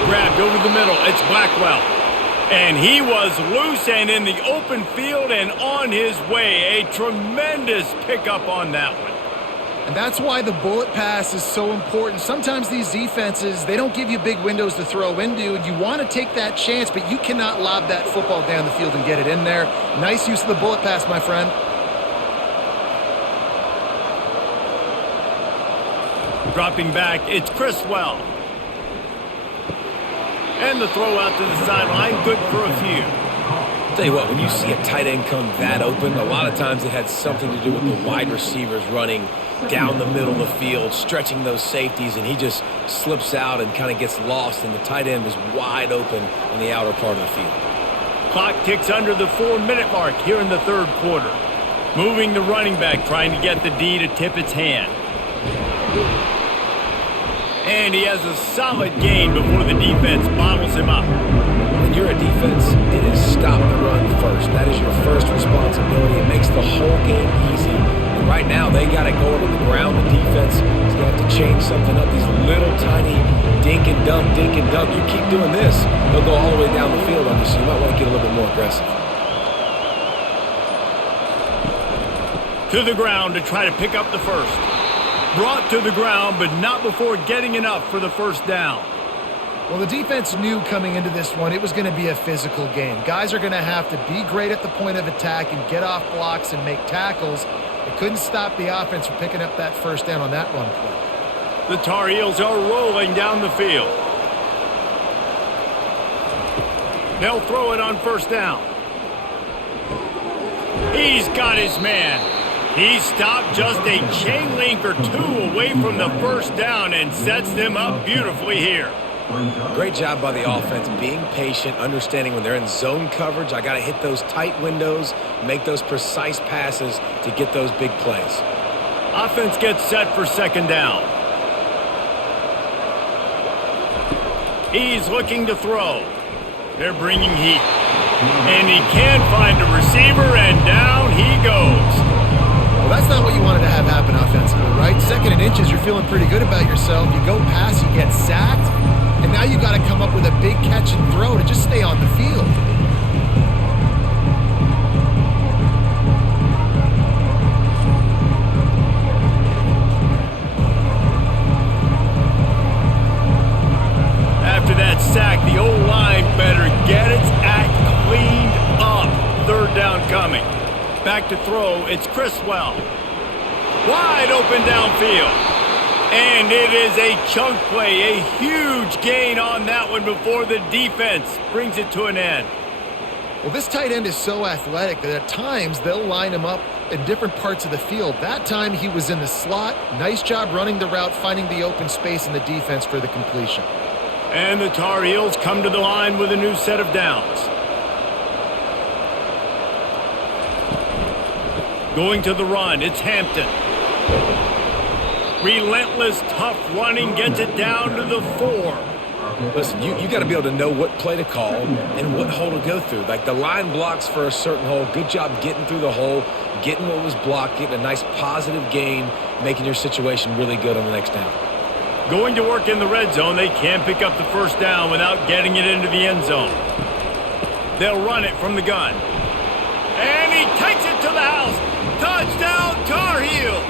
Grabbed over the middle. It's Blackwell. And he was loose and in the open field and on his way. A tremendous pickup on that one. And that's why the bullet pass is so important. Sometimes these defenses, they don't give you big windows to throw into, and you want to take that chance, but you cannot lob that football down the field and get it in there. Nice use of the bullet pass, my friend. Dropping back, it's Criswell. And the throw out to the sideline, good for a few. I'll tell you what, when you see a tight end come that open, a lot of times it had something to do with the wide receivers running down the middle of the field, stretching those safeties, and he just slips out and kind of gets lost, and the tight end is wide open on the outer part of the field. Clock ticks under the 4-minute mark here in the third quarter. Moving the running back, trying to get the D to tip its hand. And he has a solid gain before the defense bottles him up. When you're a defense, it is stop the run first. That is your first responsibility. It makes the whole game easy. And right now, they got it going on the ground. The defense is going to have to change something up. These little tiny dink and dunk, dink and dunk. You keep doing this, they'll go all the way down the field on you, so you might want to get a little bit more aggressive. To the ground to try to pick up the first. Brought to the ground, but not before getting enough for the first down. Well, the defense knew coming into this one it was going to be a physical game. Guys are going to have to be great at the point of attack and get off blocks and make tackles. It couldn't stop the offense from picking up that first down on that run play. The Tar Heels are rolling down the field. They'll throw it on first down. He's got his man. He stopped just a chain link or two away from the first down and sets them up beautifully here. Great job by the offense, being patient, understanding when they're in zone coverage, I got to hit those tight windows, make those precise passes to get those big plays. Offense gets set for second down. He's looking to throw. They're bringing heat. And he can't find a receiver, and down he goes. Well, that's not what you wanted to have happen offensively, right? Second and inches, you're feeling pretty good about yourself. You go past, you get sacked, and now you got to come up with a big catch and throw to just stay on the field. After that sack, the O-line better get its act cleaned up. Third down coming. Back to throw, it's Criswell. Wide open downfield. And it is a chunk play, a huge gain on that one before the defense brings it to an end. Well, this tight end is so athletic that at times they'll line him up in different parts of the field. That time he was in the slot. Nice job running the route, finding the open space in the defense for the completion. And the Tar Heels come to the line with a new set of downs. Going to the run, it's Hampton. Relentless, tough running, gets it down to the 4. Listen, you got to be able to know what play to call and what hole to go through. Like the line blocks for a certain hole. Good job getting through the hole, getting what was blocked, getting a nice positive gain, making your situation really good on the next down. Going to work in the red zone, they can't pick up the first down without getting it into the end zone. They'll run it from the gun. And he takes it to the house. Touchdown, Tar Heels!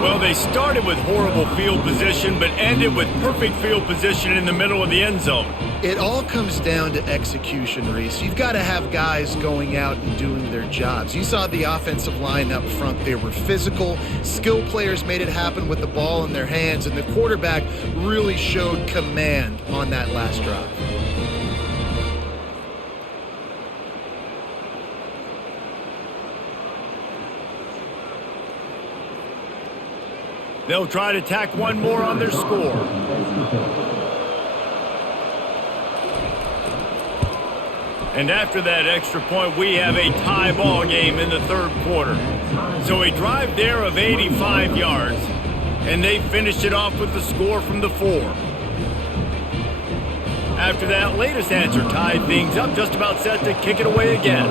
Well, they started with horrible field position, but ended with perfect field position in the middle of the end zone. It all comes down to execution, Reese. You've got to have guys going out and doing their jobs. You saw the offensive line up front. They were physical. Skill players made it happen with the ball in their hands, and the quarterback really showed command on that last drive. They'll try to tack one more on their score. And after that extra point, we have a tie ball game in the third quarter. So a drive there of 85 yards, and they finished it off with the score from the 4. After that latest answer tied things up, just about set to kick it away again.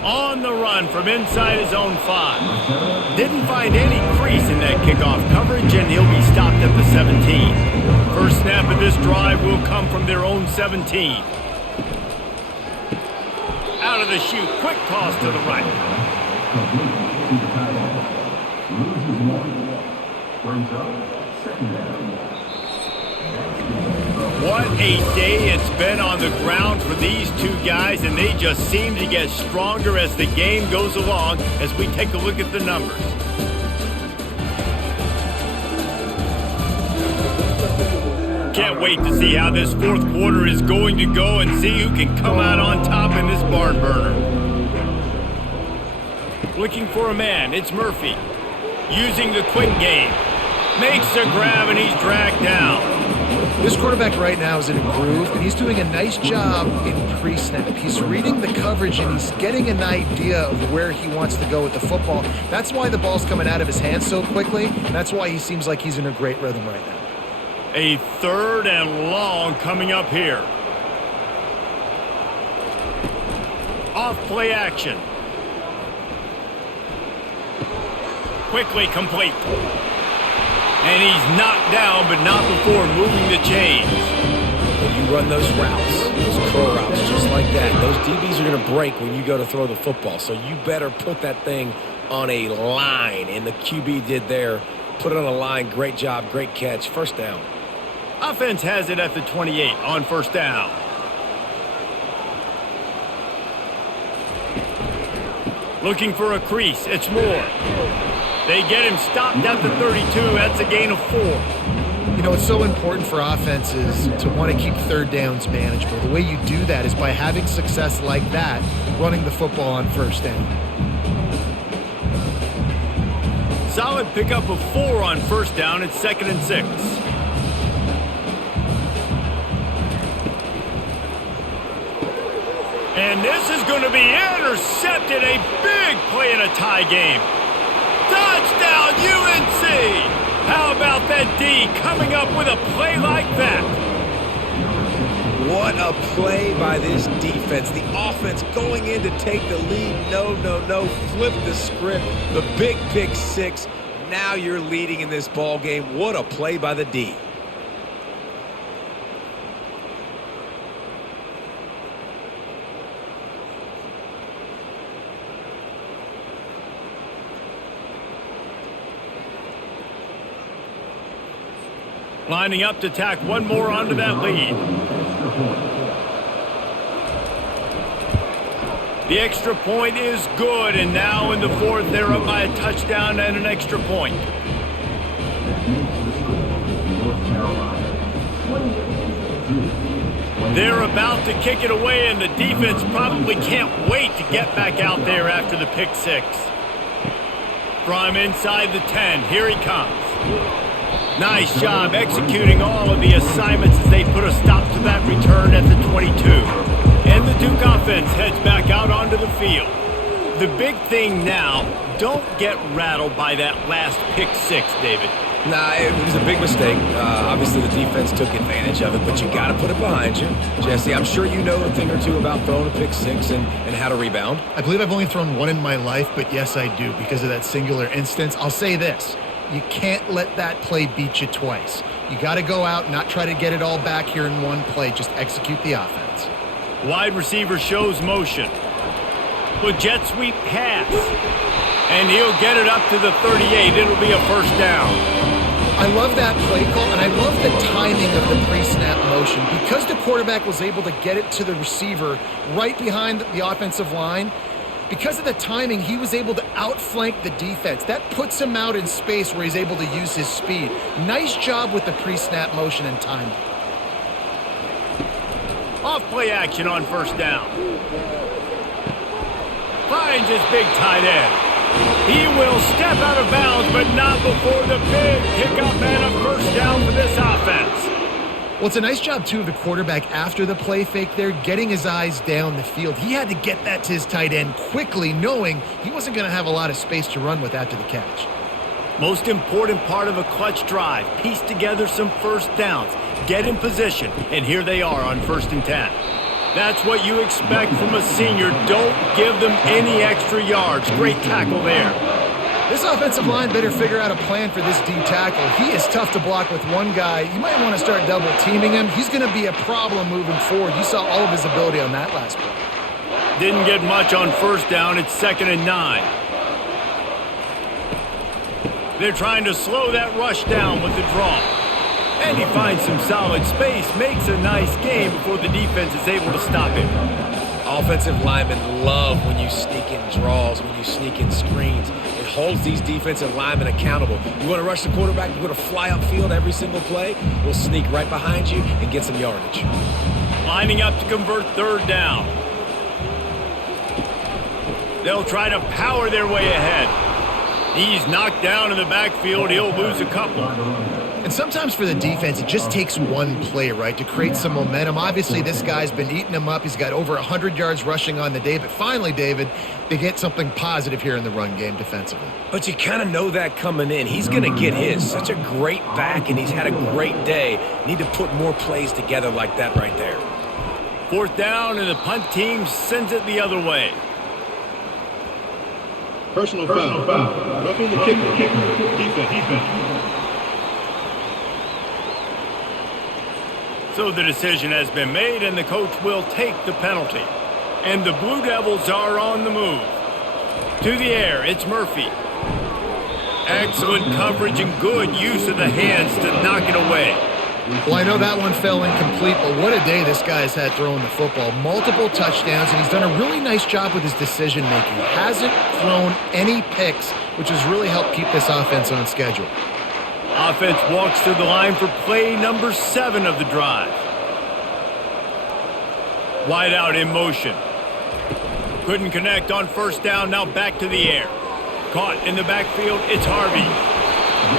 On the run from inside his own 5. Didn't find any crease in that kickoff coverage, and he'll be stopped at the 17. First snap of this drive will come from their own 17. Out of the chute, quick toss to the right. What a day it's been on the ground for these two guys, and they just seem to get stronger as the game goes along as we take a look at the numbers. Can't wait to see how this fourth quarter is going to go and see who can come out on top in this barn burner. Looking for a man, it's Murphy. Using the quick game. Makes a grab and he's dragged down. This quarterback right now is in a groove, and he's doing a nice job in pre-snap. He's reading the coverage, and he's getting an idea of where he wants to go with the football. That's why the ball's coming out of his hands so quickly, and that's why he seems like he's in a great rhythm right now. A 3rd and long coming up here. Off play action. Quickly complete. And he's knocked down, but not before moving the chains. When you run those routes, those curl routes, just like that, those DBs are going to break when you go to throw the football. So you better put that thing on a line, and the QB did there. Put it on a line. Great job, great catch. First down. Offense has it at the 28 on first down. Looking for a crease. It's Moore. They get him stopped at the 32. That's a gain of 4. You know, it's so important for offenses to want to keep third downs manageable. The way you do that is by having success like that, running the football on first down. Solid pickup of 4 on first down. It's 2nd and 6. And this is going to be intercepted. A big play in a tie game. Touchdown, UNC! How about that D coming up with a play like that? What a play by this defense. The offense going in to take the lead. No. Flip the script. The big pick 6. Now you're leading in this ball game. What a play by the D. Lining up to tack one more onto that lead. The extra point is good, and now in the 4th, they're up by a touchdown and an extra point. They're about to kick it away, and the defense probably can't wait to get back out there after the pick 6. From inside the 10, here he comes. Nice job executing all of the assignments as they put a stop to that return at the 22. And the Duke offense heads back out onto the field. The big thing now, don't get rattled by that last pick 6, David. Nah, it was a big mistake. Obviously, the defense took advantage of it, but you got to put it behind you. Jesse, I'm sure you know a thing or two about throwing a pick 6 and how to rebound. I believe I've only thrown one in my life, but yes, I do because of that singular instance. I'll say this. You can't let that play beat you twice. You got to go out, not try to get it all back here in one play. Just execute the offense. Wide receiver shows motion. With jet sweep pass. And he'll get it up to the 38. It'll be a first down. I love that play call, and I love the timing of the pre-snap motion. Because the quarterback was able to get it to the receiver right behind the offensive line, because of the timing, he was able to outflank the defense. That puts him out in space where he's able to use his speed. Nice job with the pre-snap motion and timing. Off play action on first down. Finds his big tight end. He will step out of bounds, but not before the big pickup and a first down for this offense. Well, it's a nice job, too, of the quarterback after the play fake there, getting his eyes down the field. He had to get that to his tight end quickly, knowing he wasn't going to have a lot of space to run with after the catch. Most important part of a clutch drive, piece together some first downs, get in position, and here they are on 1st and 10. That's what you expect from a senior. Don't give them any extra yards. Great tackle there. This offensive line better figure out a plan for this D tackle. He is tough to block with one guy. You might want to start double teaming him. He's going to be a problem moving forward. You saw all of his ability on that last play. Didn't get much on first down. It's 2nd and 9. They're trying to slow that rush down with the draw. And he finds some solid space, makes a nice game before the defense is able to stop him. Offensive linemen love when you sneak in draws, when you sneak in screens. It holds these defensive linemen accountable. You want to rush the quarterback, you want to fly upfield every single play, we'll sneak right behind you and get some yardage. Lining up to convert 3rd down. They'll try to power their way ahead. He's knocked down in the backfield. He'll lose a couple. And sometimes for the defense, it just takes one play, right, to create some momentum. Obviously, this guy's been eating them up. He's got over 100 yards rushing on the day. But finally, David, they get something positive here in the run game defensively. But you kind of know that coming in. He's going to get his. Such a great back, and he's had a great day. Need to put more plays together like that right there. 4th down, and the punt team sends it the other way. Personal foul. Roughing the kicker. Defense. So the decision has been made, and the coach will take the penalty. And the Blue Devils are on the move. To the air, it's Murphy. Excellent coverage and good use of the hands to knock it away. Well, I know that one fell incomplete, but what a day this guy's had throwing the football. Multiple touchdowns, and he's done a really nice job with his decision-making. Hasn't thrown any picks, which has really helped keep this offense on schedule. Offense walks to the line for play number 7 of the drive. Wide out in motion. Couldn't connect on 1st down, now back to the air. Caught in the backfield, it's Harvey.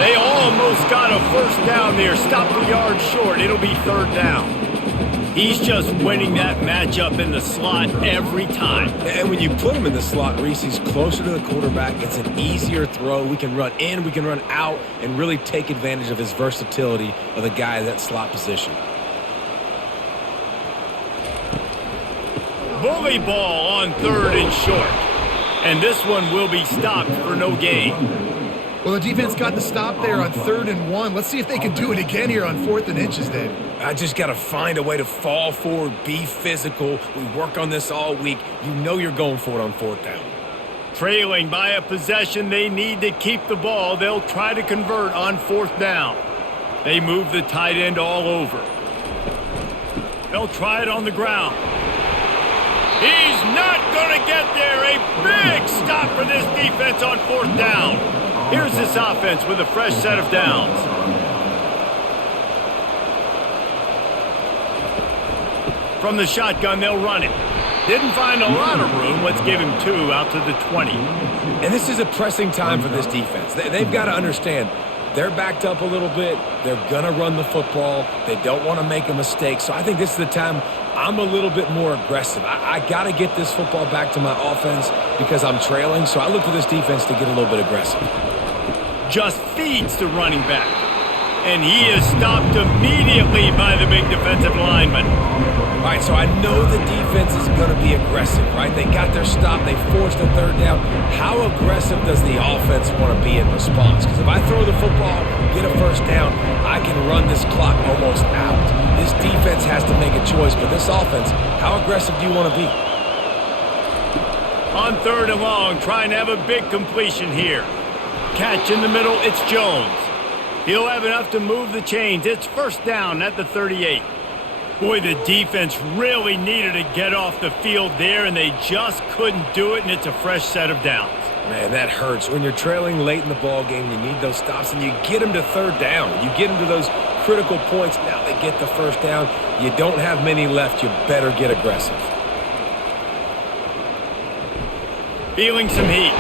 They almost got a 1st down there, stopped a yard short. It'll be 3rd down. He's just winning that matchup in the slot every time. And when you put him in the slot, Reese, he's closer to the quarterback. It's an easier throw. We can run in, we can run out, and really take advantage of his versatility of the guy in that slot position. Bully ball on 3rd and short. And this one will be stopped for no gain. Well, the defense got the stop there on 3rd and 1. Let's see if they can do it again here on 4th and inches, David. I just got to find a way to fall forward, be physical. We work on this all week. You know you're going for it on 4th down. Trailing by a possession, they need to keep the ball. They'll try to convert on 4th down. They move the tight end all over. They'll try it on the ground. He's not going to get there. A big stop for this defense on 4th down. Here's this offense with a fresh set of downs. From the shotgun, they'll run it. Didn't find a lot of room. Let's give him 2 out to the 20. And this is a pressing time for this defense. They've got to understand, they're backed up a little bit. They're going to run the football. They don't want to make a mistake. So I think this is the time I'm a little bit more aggressive. I got to get this football back to my offense because I'm trailing. So I look for this defense to get a little bit aggressive. Just feeds the running back. And he is stopped immediately by the big defensive lineman. All right, so I know the defense is going to be aggressive, right? They got their stop. They forced a 3rd down. How aggressive does the offense want to be in response? Because if I throw the football, get a 1st down, I can run this clock almost out. This defense has to make a choice, but this offense, how aggressive do you want to be? On 3rd and long, trying to have a big completion here. Catch in the middle, it's Jones. He'll have enough to move the chains. It's 1st down at the 38. Boy, the defense really needed to get off the field there, and they just couldn't do it, and it's a fresh set of downs. Man, that hurts. When you're trailing late in the ball game, you need those stops, and you get them to 3rd down. You get them to those critical points. Now they get the 1st down. You don't have many left. You better get aggressive. Feeling some heat.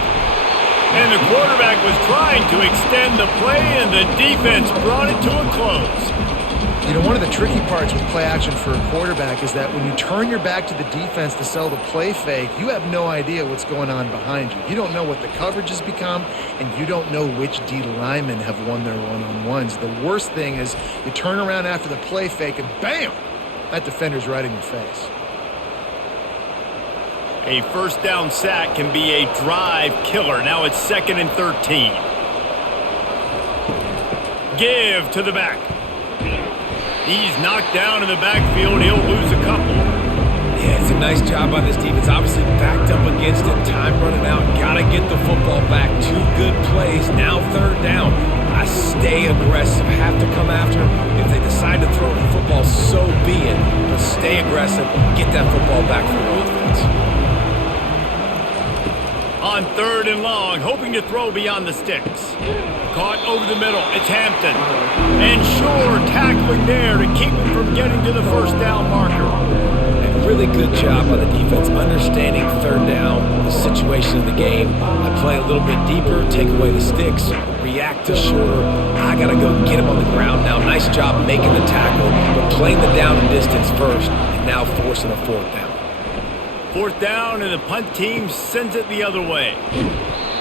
And the quarterback was trying to extend the play, and the defense brought it to a close. You know, one of the tricky parts with play action for a quarterback is that when you turn your back to the defense to sell the play fake, you have no idea what's going on behind you. You don't know what the coverage has become, and you don't know which D linemen have won their one-on-ones. The worst thing is you turn around after the play fake, and bam! That defender's right in your face. A 1st down sack can be a drive killer. Now it's 2nd and 13. Give to the back. He's knocked down in the backfield. He'll lose a couple. Yeah, it's a nice job by this defense. Obviously backed up against it. Time running out. Got to get the football back. 2 good plays. Now 3rd down. I stay aggressive. Have to come after him. If they decide to throw the football, so be it. But stay aggressive. Get that football back for the offense. On 3rd and long, hoping to throw beyond the sticks. Caught over the middle. It's Hampton. And Shore tackling there to keep him from getting to the 1st down marker. And really good job by the defense understanding 3rd down, the situation of the game. I play a little bit deeper, take away the sticks, react to Shore. I got to go get him on the ground now. Nice job making the tackle, but playing the down and distance first, and now forcing a fourth down. Fourth down, and the punt team sends it the other way.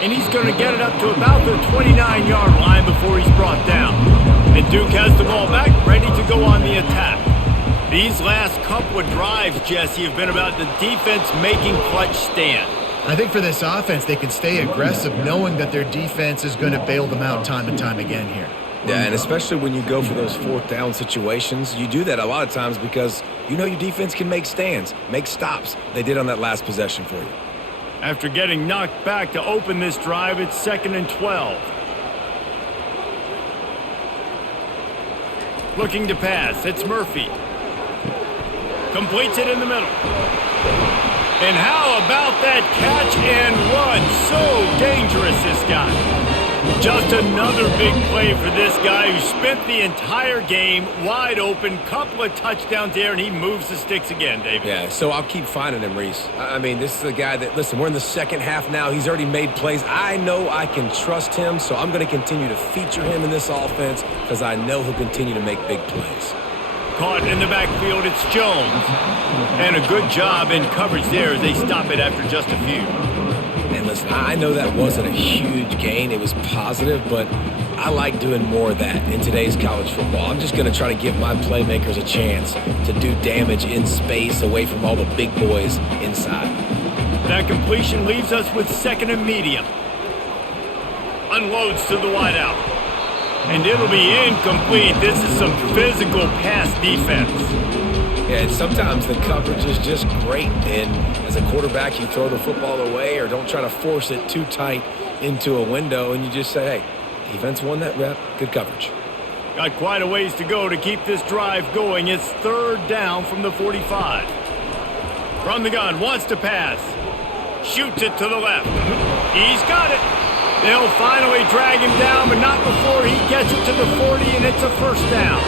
And he's going to get it up to about the 29-yard line before he's brought down. And Duke has the ball back, ready to go on the attack. These last couple of drives, Jesse, have been about the defense making clutch stand. I think for this offense, they can stay aggressive knowing that their defense is going to bail them out time and time again here. Yeah, and especially when you go for those fourth down situations, you do that a lot of times because you know your defense can make stands, make stops. They did on that last possession for you. After getting knocked back to open this drive, it's 2nd and 12. Looking to pass, it's Murphy. Completes it in the middle. And how about that catch and run? So dangerous, this guy. Just another big play for this guy who spent the entire game wide open, couple of touchdowns there, and he moves the sticks again, David. Yeah, so I'll keep finding him, Reese. I mean, this is a guy that, listen, we're in the second half now. He's already made plays. I know I can trust him, so I'm going to continue to feature him in this offense because I know he'll continue to make big plays. Caught in the backfield, it's Jones. And a good job in coverage there as they stop it after just a few. And listen, I know that wasn't a huge gain. It was positive, but I like doing more of that in today's college football. I'm just going to try to give my playmakers a chance to do damage in space away from all the big boys inside. That completion leaves us with 2nd and medium. Unloads to the wideout. And it'll be incomplete. This is some physical pass defense. Yeah, and sometimes the coverage is just great. And as a quarterback, you throw the football away or don't try to force it too tight into a window. And you just say, hey, defense won that rep. Good coverage. Got quite a ways to go to keep this drive going. It's 3rd down from the 45. From the gun, wants to pass. Shoots it to the left. He's got it. They'll finally drag him down, but not before he gets it to the 40, and it's a 1st down.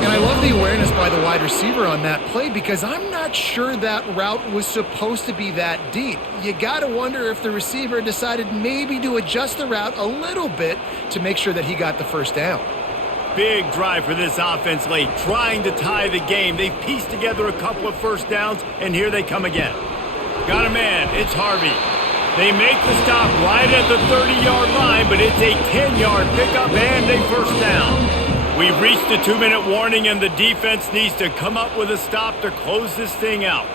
And I love the awareness by the wide receiver on that play because I'm not sure that route was supposed to be that deep. You got to wonder if the receiver decided maybe to adjust the route a little bit to make sure that he got the 1st down. Big drive for this offense late, trying to tie the game. They've pieced together a couple of 1st downs, and here they come again. Got a man, it's Harvey. They make the stop right at the 30-yard line, but it's a 10-yard pickup and a 1st down. We've reached the 2-minute warning, and the defense needs to come up with a stop to close this thing out.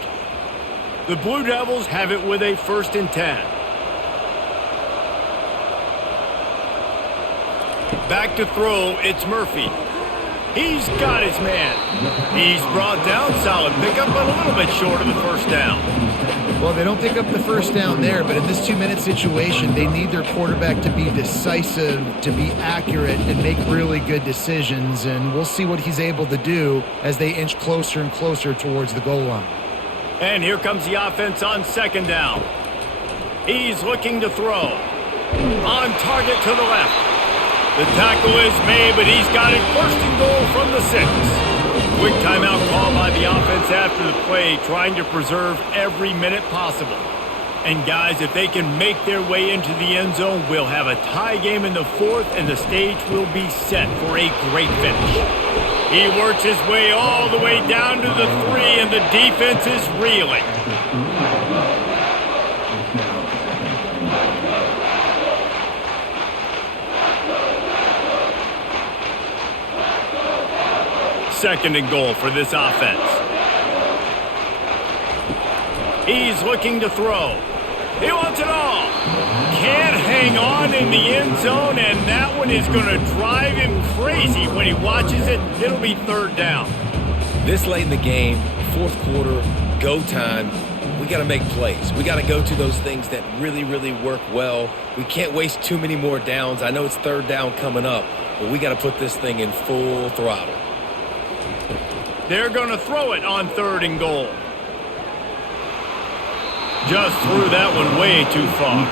The Blue Devils have it with a 1st and 10. Back to throw, it's Murphy. He's got his man. He's brought down, solid pickup, but a little bit short of the 1st down. Well, they don't pick up the 1st down there, but in this 2-minute situation, they need their quarterback to be decisive, to be accurate, and make really good decisions. And we'll see what he's able to do as they inch closer and closer towards the goal line. And here comes the offense on 2nd down. He's looking to throw. On target to the left. The tackle is made, but he's got it 1st and goal from the 6. Quick timeout call by the offense after the play, trying to preserve every minute possible. And guys, if they can make their way into the end zone, we'll have a tie game in the 4th, and the stage will be set for a great finish. He works his way all the way down to the 3, and the defense is reeling. Second and goal for this offense. He's looking to throw. He wants it all. Can't hang on in the end zone, and that one is going to drive him crazy when he watches it. It'll be 3rd down. This late in the game, 4th quarter, go time, we got to make plays. We got to go to those things that really, really work well. We can't waste too many more downs. I know it's 3rd down coming up, but we got to put this thing in full throttle. They're going to throw it on 3rd and goal. Just threw that one way too far.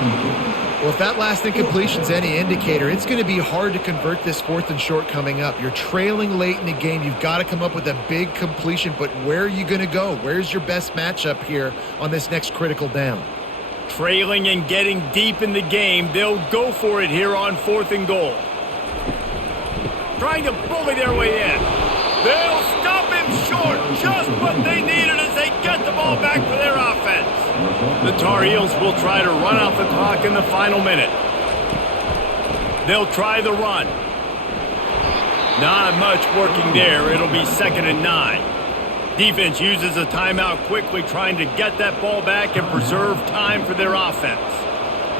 Well, if that last incompletion's any indicator, it's going to be hard to convert this 4th and short coming up. You're trailing late in the game. You've got to come up with a big completion, but where are you going to go? Where's your best matchup here on this next critical down? Trailing and getting deep in the game, they'll go for it here on 4th and goal. trying to bully their way in. They'll stop him short. Just what they needed as they get the ball back for their offense. The Tar Heels will try to run out the clock in the final minute. They'll try the run. Not much working there. It'll be 2nd and 9. Defense uses a timeout quickly, trying to get that ball back and preserve time for their offense.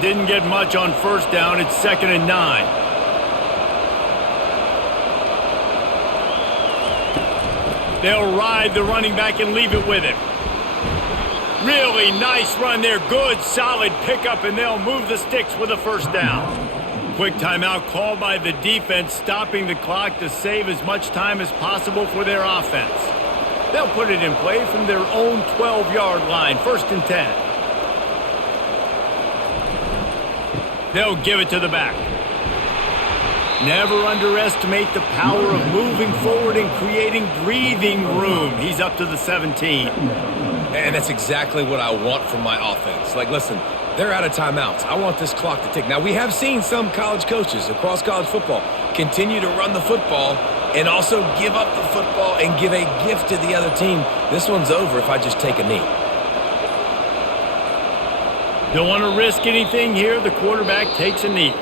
Didn't get much on 1st down. It's 2nd and 9. They'll ride the running back and leave it with him. Really nice run there. Good, solid pickup, and they'll move the sticks with a 1st down. Quick timeout called by the defense, stopping the clock to save as much time as possible for their offense. They'll put it in play from their own 12-yard line, 1st and 10. They'll give it to the back. Never underestimate the power of moving forward and creating breathing room. He's up to the 17. And that's exactly what I want from my offense. Like, listen, they're out of timeouts. I want this clock to tick. Now, we have seen some college coaches across college football continue to run the football and also give up the football and give a gift to the other team. This one's over if I just take a knee. Don't want to risk anything here. The quarterback takes a knee.